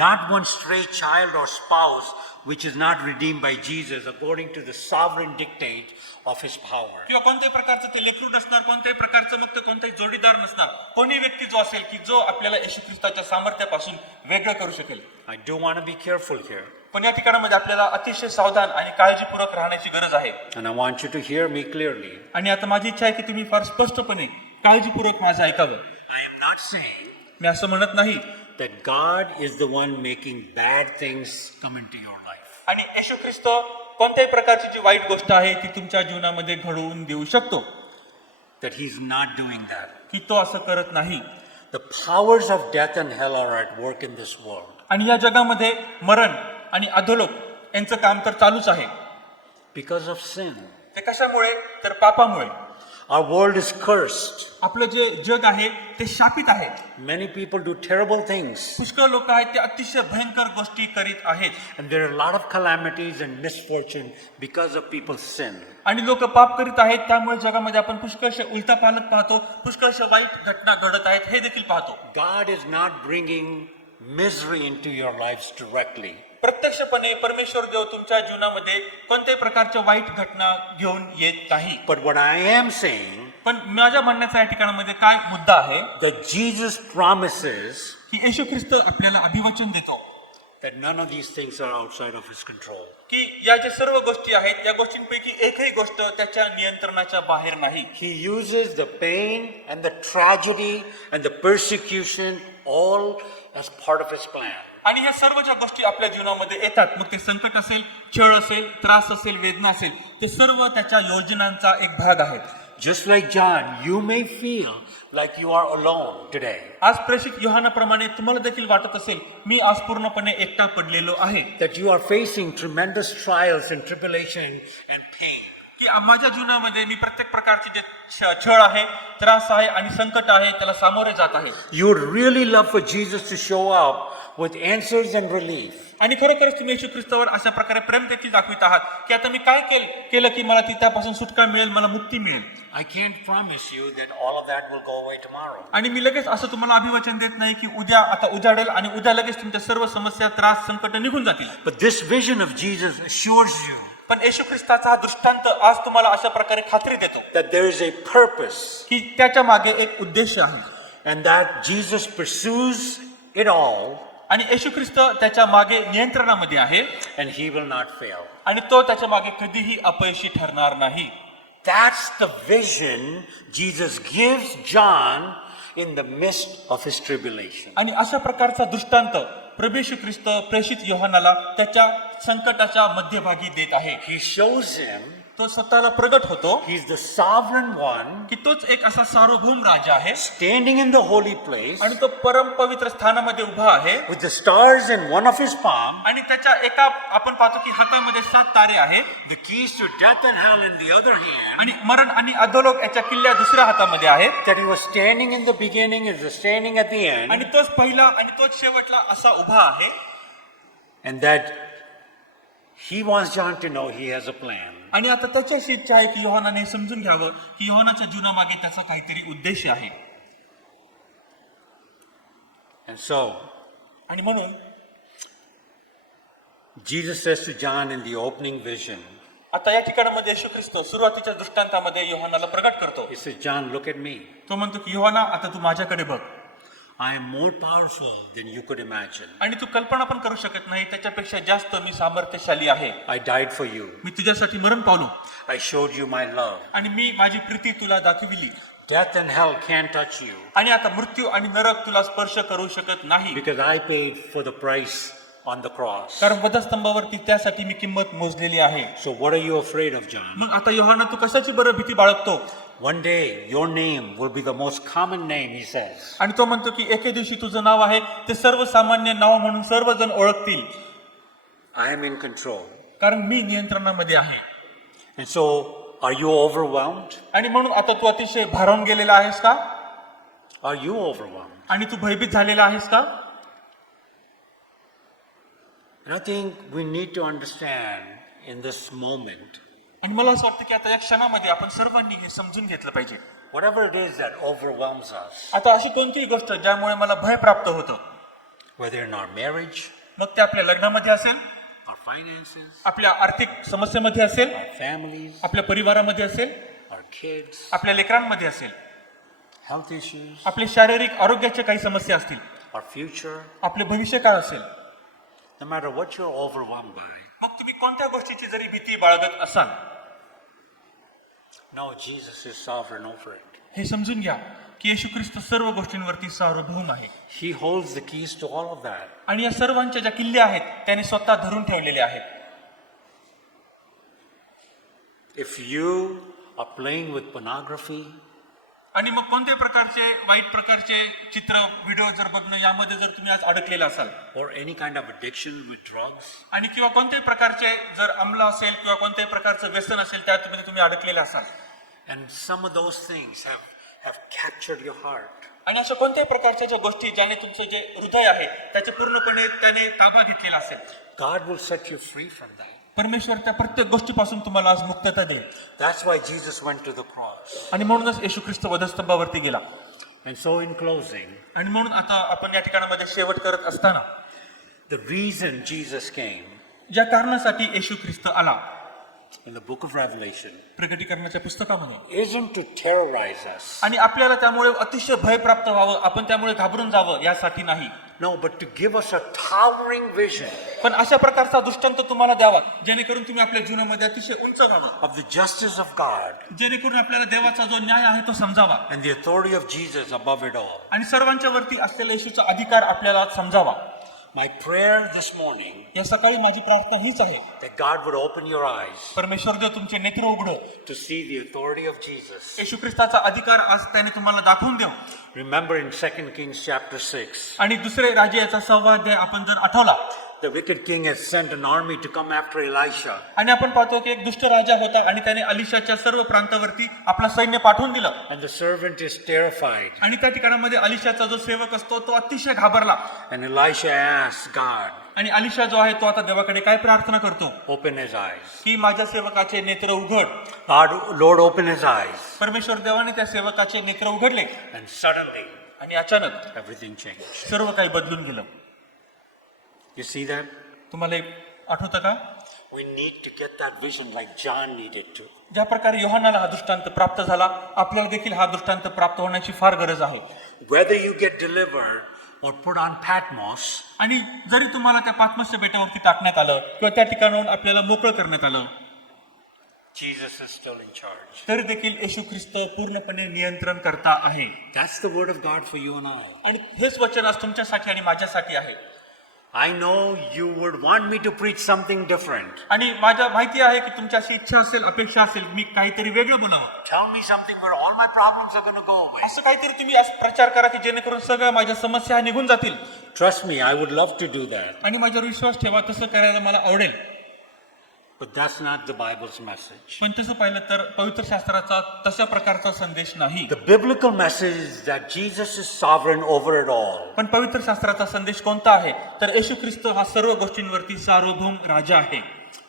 not one stray child or spouse which is not redeemed by Jesus according to the sovereign dictate of his power. किंवा कोणत्याही प्रकारचं ते लेकरू नसणार, कोणत्याही प्रकारचं मग ते कोणताही जोडीदार नसणार. कोणी व्यक्ती जो असेल की जो आपल्याला येशू ख्रिस्ताच्या सामर्थ्यापासून वेगळं करू शकेल. I do want to be careful here, पण या ठिकाणामध्ये आपल्याला अतिशय सावधान आणि काळजीपूर्वक राहण्याची गरज आहे. and I want you to hear me clearly. आणि आता माझी इच्छा आहे की तुम्ही फार स्पष्टपणे काळजीपूर्वक माझं ऐकावं. I am not saying मी असं म्हणत नाही that God is the one making bad things come into your life. आणि येशू ख्रिस्त कोणत्याही प्रकारची जी वाईट गोष्ट आहे ती तुमच्या जीवनामध्ये घडवून देऊ शकतो, That he's not doing that. की तो असं करत नाही. The powers of death and hell are at work in this world. आणि या जगामध्ये मरण आणि अधोलोक यांचं काम तर चालूच आहे. Because of sin. ते कशामुळे? तर पापामुळे. Our world is cursed. आपलं जे जग आहे ते शापित आहे. Many people do terrible things. पुष्कळ लोक आहेत ते अतिशय भयंकर गोष्टी करीत आहेत. And there are a lot of calamities and misfortune because of people's sin. आणि लोक पाप करीत आहेत, त्यामुळे जगामध्ये आपण पुष्कळशे उलटा पालक पाहतो, पुष्कळशा वाईट घटना घडत आहेत हे देखील पाहतो. God is not bringing misery into your lives directly. प्रत्यक्षपणे परमेश्वर देव तुमच्या जीवनामध्ये कोणत्याही प्रकारच्या वाईट घटना घेऊन येत नाही. But what I am saying, पण माझ्या म्हणण्याचा या ठिकाणामध्ये काय मुद्दा आहे that Jesus promises की येशू ख्रिस्त आपल्याला अभिवचन देतो that none of these things are outside of his control. की या ज्या सर्व गोष्टी आहेत या गोष्टींपैकी एकही गोष्ट त्याच्या नियंत्रणाच्या बाहेर नाही. He uses the pain and the tragedy and the persecution all as part of his plan. आणि ह्या सर्व ज्या गोष्टी आपल्या जीवनामध्ये येतात, मग ते संकट असेल, छळ असेल, त्रास असेल, वेदना असेल, ते सर्व त्याच्या योजनांचा एक भाग आहे. Just like John, you may feel like you are alone today. आज प्रेषित योहानाप्रमाणे तुम्हाला देखील वाटत असेल मी आज पूर्णपणे एकटा पडलेलो आहे, That you are facing tremendous trials and tribulation and pain. की माझ्या जीवनामध्ये मी प्रत्येक प्रकारचे जे छळ आहे, त्रास आहे आणि संकट आहे त्याला सामोरे जात आहे. You would really love for Jesus to show up with answers and relief. आणि खरोखरच तुम्ही येशू ख्रिस्तावर अशा प्रकारे प्रेम देखील दाखवित आहात की आता मी काय केलं की मला त्यापासून सुटका मिळेल, मला मुक्ती मिळेल. I can't promise you that all of that will go away tomorrow. आणि मी लगेच असं तुम्हाला अभिवचन देत नाही की उद्या आता उजाडेल आणि उद्या लगेच तुमच्या सर्व समस्या, त्रास, संकट निघून जातील. But this vision of Jesus assures you पण येशू ख्रिस्ताचा हा दृष्टांत आज तुम्हाला अशा प्रकारे खात्री देतो that there is a purpose की त्याच्या मागे एक उद्देश आहे and that Jesus pursues it all आणि येशू ख्रिस्त त्याच्या मागे नियंत्रणामध्ये आहे and he will not fail. आणि तो त्याच्या मागे कधीही अपयशी ठरणार नाही. That's the vision Jesus gives John in the midst of his tribulation. आणि अशा प्रकारचा दृष्टांत प्रभू येशू ख्रिस्त प्रेषित योहानाला त्याच्या संकटाच्या मध्यभागी देत आहे. He shows him तो स्वतःला प्रगट होतो he's the sovereign one की तोच एक असा सार्वभौम राजा आहे standing in the holy place आणि तो परम पवित्र स्थानामध्ये उभा आहे with the stars in one of his palm, आणि त्याच्या एका आपण पाहतो की हातामध्ये 7 तारे आहेत the keys to death and hell in the other hand, आणि मरण आणि अधोलोक याच्या किल्ल्या दुसऱ्या हातामध्ये आहेत. that he was standing in the beginning is standing at the end, आणि तोच पहिला आणि तोच शेवटला असा उभा आहे. and that he wants John to know he has a plan. आणि आता त्याची अशी इच्छा आहे की योहानाने समजून घ्यावं की योहानाच्या जीवनामागे त्याचा काहीतरी उद्देश आहे. And so आणि म्हणून Jesus says to John in the opening vision, आता या ठिकाणामध्ये येशू ख्रिस्त सुरुवातीच्या दृष्टांतामध्ये योहानाला प्रगट करतो. he says, John, look at me. तो म्हणतो की योहाना आता तू माझ्याकडे बघ. I am more powerful than you could imagine. आणि तू कल्पना पण करू शकत नाही त्याच्यापेक्षा जास्त मी सामर्थ्यशाली आहे. I died for you. मी तुझ्यासाठी मरण पावलो I showed you my love. आणि मी माझी प्रीती तुला दाखविली. Death and hell can't touch you आणि आता मृत्यू आणि नरक तुला स्पर्श करू शकत नाही, because I paid for the price on the cross. कारण वधस्तंभावरती त्यासाठी मी किंमत मोजलेली आहे. So what are you afraid of, John? मग आता योहाना तू कशाची बरं भीती बाळगतो? One day your name will be the most common name, he says. आणि तो म्हणतो की एके दिवशी तुझं नाव आहे ते सर्वसामान्य नाव म्हणून सर्वजण ओळखतील, I am in control. कारण मी नियंत्रणामध्ये आहे. And so are you overwhelmed? आणि म्हणून आता तू अतिशय भारावून गेलेला आहेस का? Are you overwhelmed? आणि तू भयभीत झालेला आहेस का? And I think we need to understand in this moment, आणि मला असं वाटतं की आता या क्षणामध्ये आपण सर्वांनी हे समजून घेतलं पाहिजे. whatever it is that overwhelms us, आता अशी कोणतीही गोष्ट ज्यामुळे मला भय प्राप्त होतं, whether in our marriage, मग ते आपल्या लग्नामध्ये असेल, our finances, आपल्या आर्थिक समस्येमध्ये असेल, our families, आपल्या परिवारामध्ये असेल, our kids, आपल्या लेकरांमध्ये असेल, health issues, आपले शारीरिक आरोग्याच्या काही समस्या असतील, our future, आपले भविष्य काळ असेल, no matter what you're overwhelmed by, मग तुम्ही कोणत्या गोष्टीची जरी भीती बाळगत असाल, no, Jesus is sovereign over it. हे समजून घ्या की येशू ख्रिस्त सर्व गोष्टींवरती सार्वभौम आहे He holds the keys to all of that. आणि या सर्वांच्या ज्या किल्ल्या आहेत त्याने स्वतः धरून ठेवलेले आहेत. If you are playing with pornography, आणि मग कोणत्या प्रकारचे वाईट प्रकारचे चित्र व्हिडिओ जर बघणं यामध्ये जर तुम्ही आज अडकलेला असाल, or any kind of addiction with drugs, आणि किंवा कोणत्याही प्रकारचे जर अंमल असेल किंवा कोणत्याही प्रकारचं व्यसन असेल त्यामध्ये तुम्ही अडकलेले असाल, and some of those things have captured your heart, आणि अशा कोणत्याही प्रकारच्या ज्या गोष्टी ज्याने तुमचं जे हृदय आहे त्याचे पूर्णपणे त्याने ताबा घेतलेला असेल, God will set you free from that. परमेश्वर त्या प्रत्येक गोष्टीपासून तुम्हाला आज मुक्तता देईल. That's why Jesus went to the cross. आणि म्हणूनच येशू ख्रिस्त वधस्तंभावरती गेला. And so in closing, आणि म्हणून आता आपण या ठिकाणामध्ये शेवट करत असताना the reason Jesus came ज्या कारणासाठी येशू ख्रिस्त आला in the book of Revelation प्रकटीकरणाच्या पुस्तकामध्ये, isn't to terrorize us. आणि आपल्याला त्यामुळे अतिशय भय प्राप्त व्हावं, आपण त्यामुळे घाबरून जावं यासाठी नाही, No, but to give us a towering vision पण अशा प्रकारचा दृष्टांत तुम्हाला द्यावा जेणेकरून तुम्ही आपल्या जीवनामध्ये अतिशय उंच व्हावं, of the justice of God जेणेकरून आपल्याला देवाचा जो न्याय आहे तो समजावा and the authority of Jesus above it all. आणि सर्वांच्या वरती असलेला येशूचा अधिकार आपल्याला समजावा. My prayer this morning या सकाळी माझी प्रार्थना हीच आहे, that God would open your eyes परमेश्वर देव तुमचे नेत्र उघड, to see the authority of Jesus. येशू ख्रिस्ताचा अधिकार आज त्याने तुम्हाला दाखवून देव. Remember in 2 Kings chapter 6, आणि दुसरे राजे याचा 6वा अध्याय आपण जर आठवला, the wicked king had sent an army to come after Elisha. आणि आपण पाहतो की एक दुष्ट राजा होता आणि त्याने अलिशाच्या सर्व प्रांतावरती आपला सैन्य पाठवून दिलं, And the servant is terrified. आणि त्या ठिकाणामध्ये अलिशाचा जो सेवक असतो तो अतिशय घाबरला, And Elisha asked God, आणि अलिशा जो आहे तो आता देवाकडे काय प्रार्थना करतो open his eyes. की माझ्या सेवकाचे नेत्र उघड. Lord, open his eyes. परमेश्वर देवाने त्या सेवकाचे नेत्र उघडले And suddenly, आणि अचानक everything changed. सर्व काही बदलून गेलं. You see that? तुम्हाला हे आठवतं का? We need to get that vision like John needed to. ज्या प्रकारे योहानाला हा दृष्टांत प्राप्त झाला, आपल्याला देखील हा दृष्टांत प्राप्त होण्याची फार गरज आहे. Whether you get delivered or put on Patmos, आणि जरी तुम्हाला त्या पात्मस्य बेटावरती टाकण्यात आलं किंवा त्या ठिकाणाहून आपल्याला मोकळं करण्यात आलं, Jesus is still in charge. तरी देखील येशू ख्रिस्त पूर्णपणे नियंत्रण करता आहे. That's the word of God for you and I. आणि हेच वचन आज तुमच्यासाठी आणि माझ्यासाठी आहे. I know you would want me to preach something different. आणि माझ्या माहिती आहे की तुमची अशी इच्छा असेल, अपेक्षा असेल, मी काहीतरी वेगळं बोलावं, Tell me something where all my problems are going to go away. असं काहीतरी तुम्ही असं प्रचार करा की जेणेकरून सगळ्या माझ्या समस्या निघून जातील. Trust me, I would love to do that. आणि माझ्यावर विश्वास ठेवा, तसं करायला मला आवडेल. But that's not the Bible's message. पण तसं पाहिलं तर पवित्र शास्त्राचा तशा प्रकारचा संदेश नाही. The biblical message is that Jesus is sovereign over it all. पण पवित्र शास्त्राचा संदेश कोणता आहे तर येशू ख्रिस्त हा सर्व गोष्टींवरती सार्वभौम राजा आहे.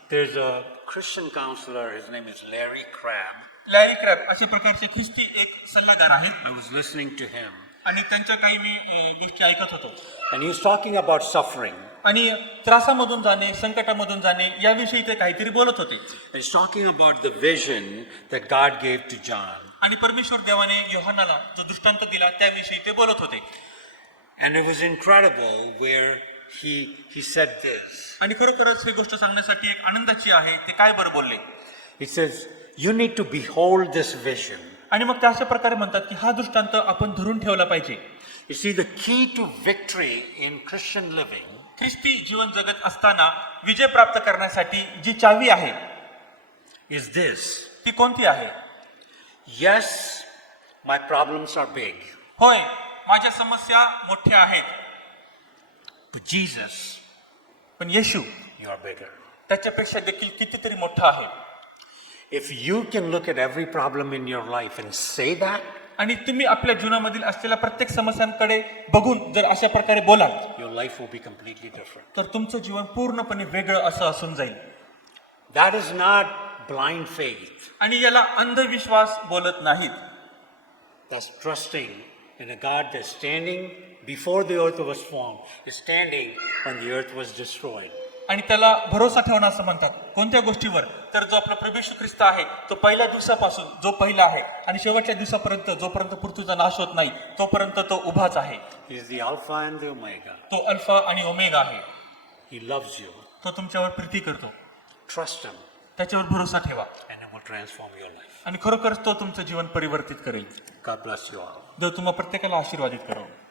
There's a Christian counselor, his name is Larry Crabb. Larry crab अशा प्रकारचे ख्रिस्ती एक सल्लागार आहेत, I was listening to him. आणि त्यांच्या काही मी गोष्टी ऐकत होतो, And he was talking about suffering. आणि त्रासामधून जाणे, संकटामधून जाणे याविषयी ते काहीतरी बोलत होते. And he's talking about the vision that God gave to John. आणि परमेश्वर देवाने योहानाला जो दृष्टांत दिला त्याविषयी ते बोलत होते. And it was incredible where he said this. आणि खरोखरच ही गोष्ट सांगण्यासाठी एक आनंदाची आहे. ते काय बरं बोलले? He says, you need to behold this vision. आणि मग ते अशा प्रकारे म्हणतात की हा दृष्टांत आपण धरून ठेवला पाहिजे. You see, the key to victory in Christian living ख्रिस्ती जीवन जगत असताना विजय प्राप्त करण्यासाठी जी चावी आहे is this. ती कोणती आहे? Yes, my problems are big, होय, माझ्या समस्या मोठ्या आहेत, but Jesus, पण येशू you are bigger. त्याच्यापेक्षा देखील कितीतरी मोठा आहे. If you can look at every problem in your life and say that, आणि तुम्ही आपल्या जीवनामधील असलेल्या प्रत्येक समस्यांकडे बघून जर अशा प्रकारे बोलाल your life will be completely different. तर तुमचं जीवन पूर्णपणे वेगळं असं असून जाईल. That is not blind faith. आणि याला अंधविश्वास बोलत नाहीत. That's trusting in a God that's standing before the earth was formed, is standing when the earth was destroyed. आणि त्याला भरोसा ठेवणं असं म्हणतात. कोणत्या गोष्टीवर? तर जो आपला प्रभू येशू ख्रिस्त आहे तो पहिल्या दिवसापासून जो पहिला आहे आणि शेवटच्या दिवसापर्यंत जोपर्यंत पृथ्वीचा नाश होत नाही तोपर्यंत तो उभाच आहे. He is the Alpha and the Omega. तो अल्फा आणि ओमेगा आहे. He loves you. तो तुमच्यावर प्रीती करतो. Trust Him, त्याच्यावर भरोसा ठेवा and He will transform your life. आणि खरोखरच तो तुमचं जीवन परिवर्तित करेल. God bless you all. देव तुम्हा प्रत्येकाला आशीर्वादित करो.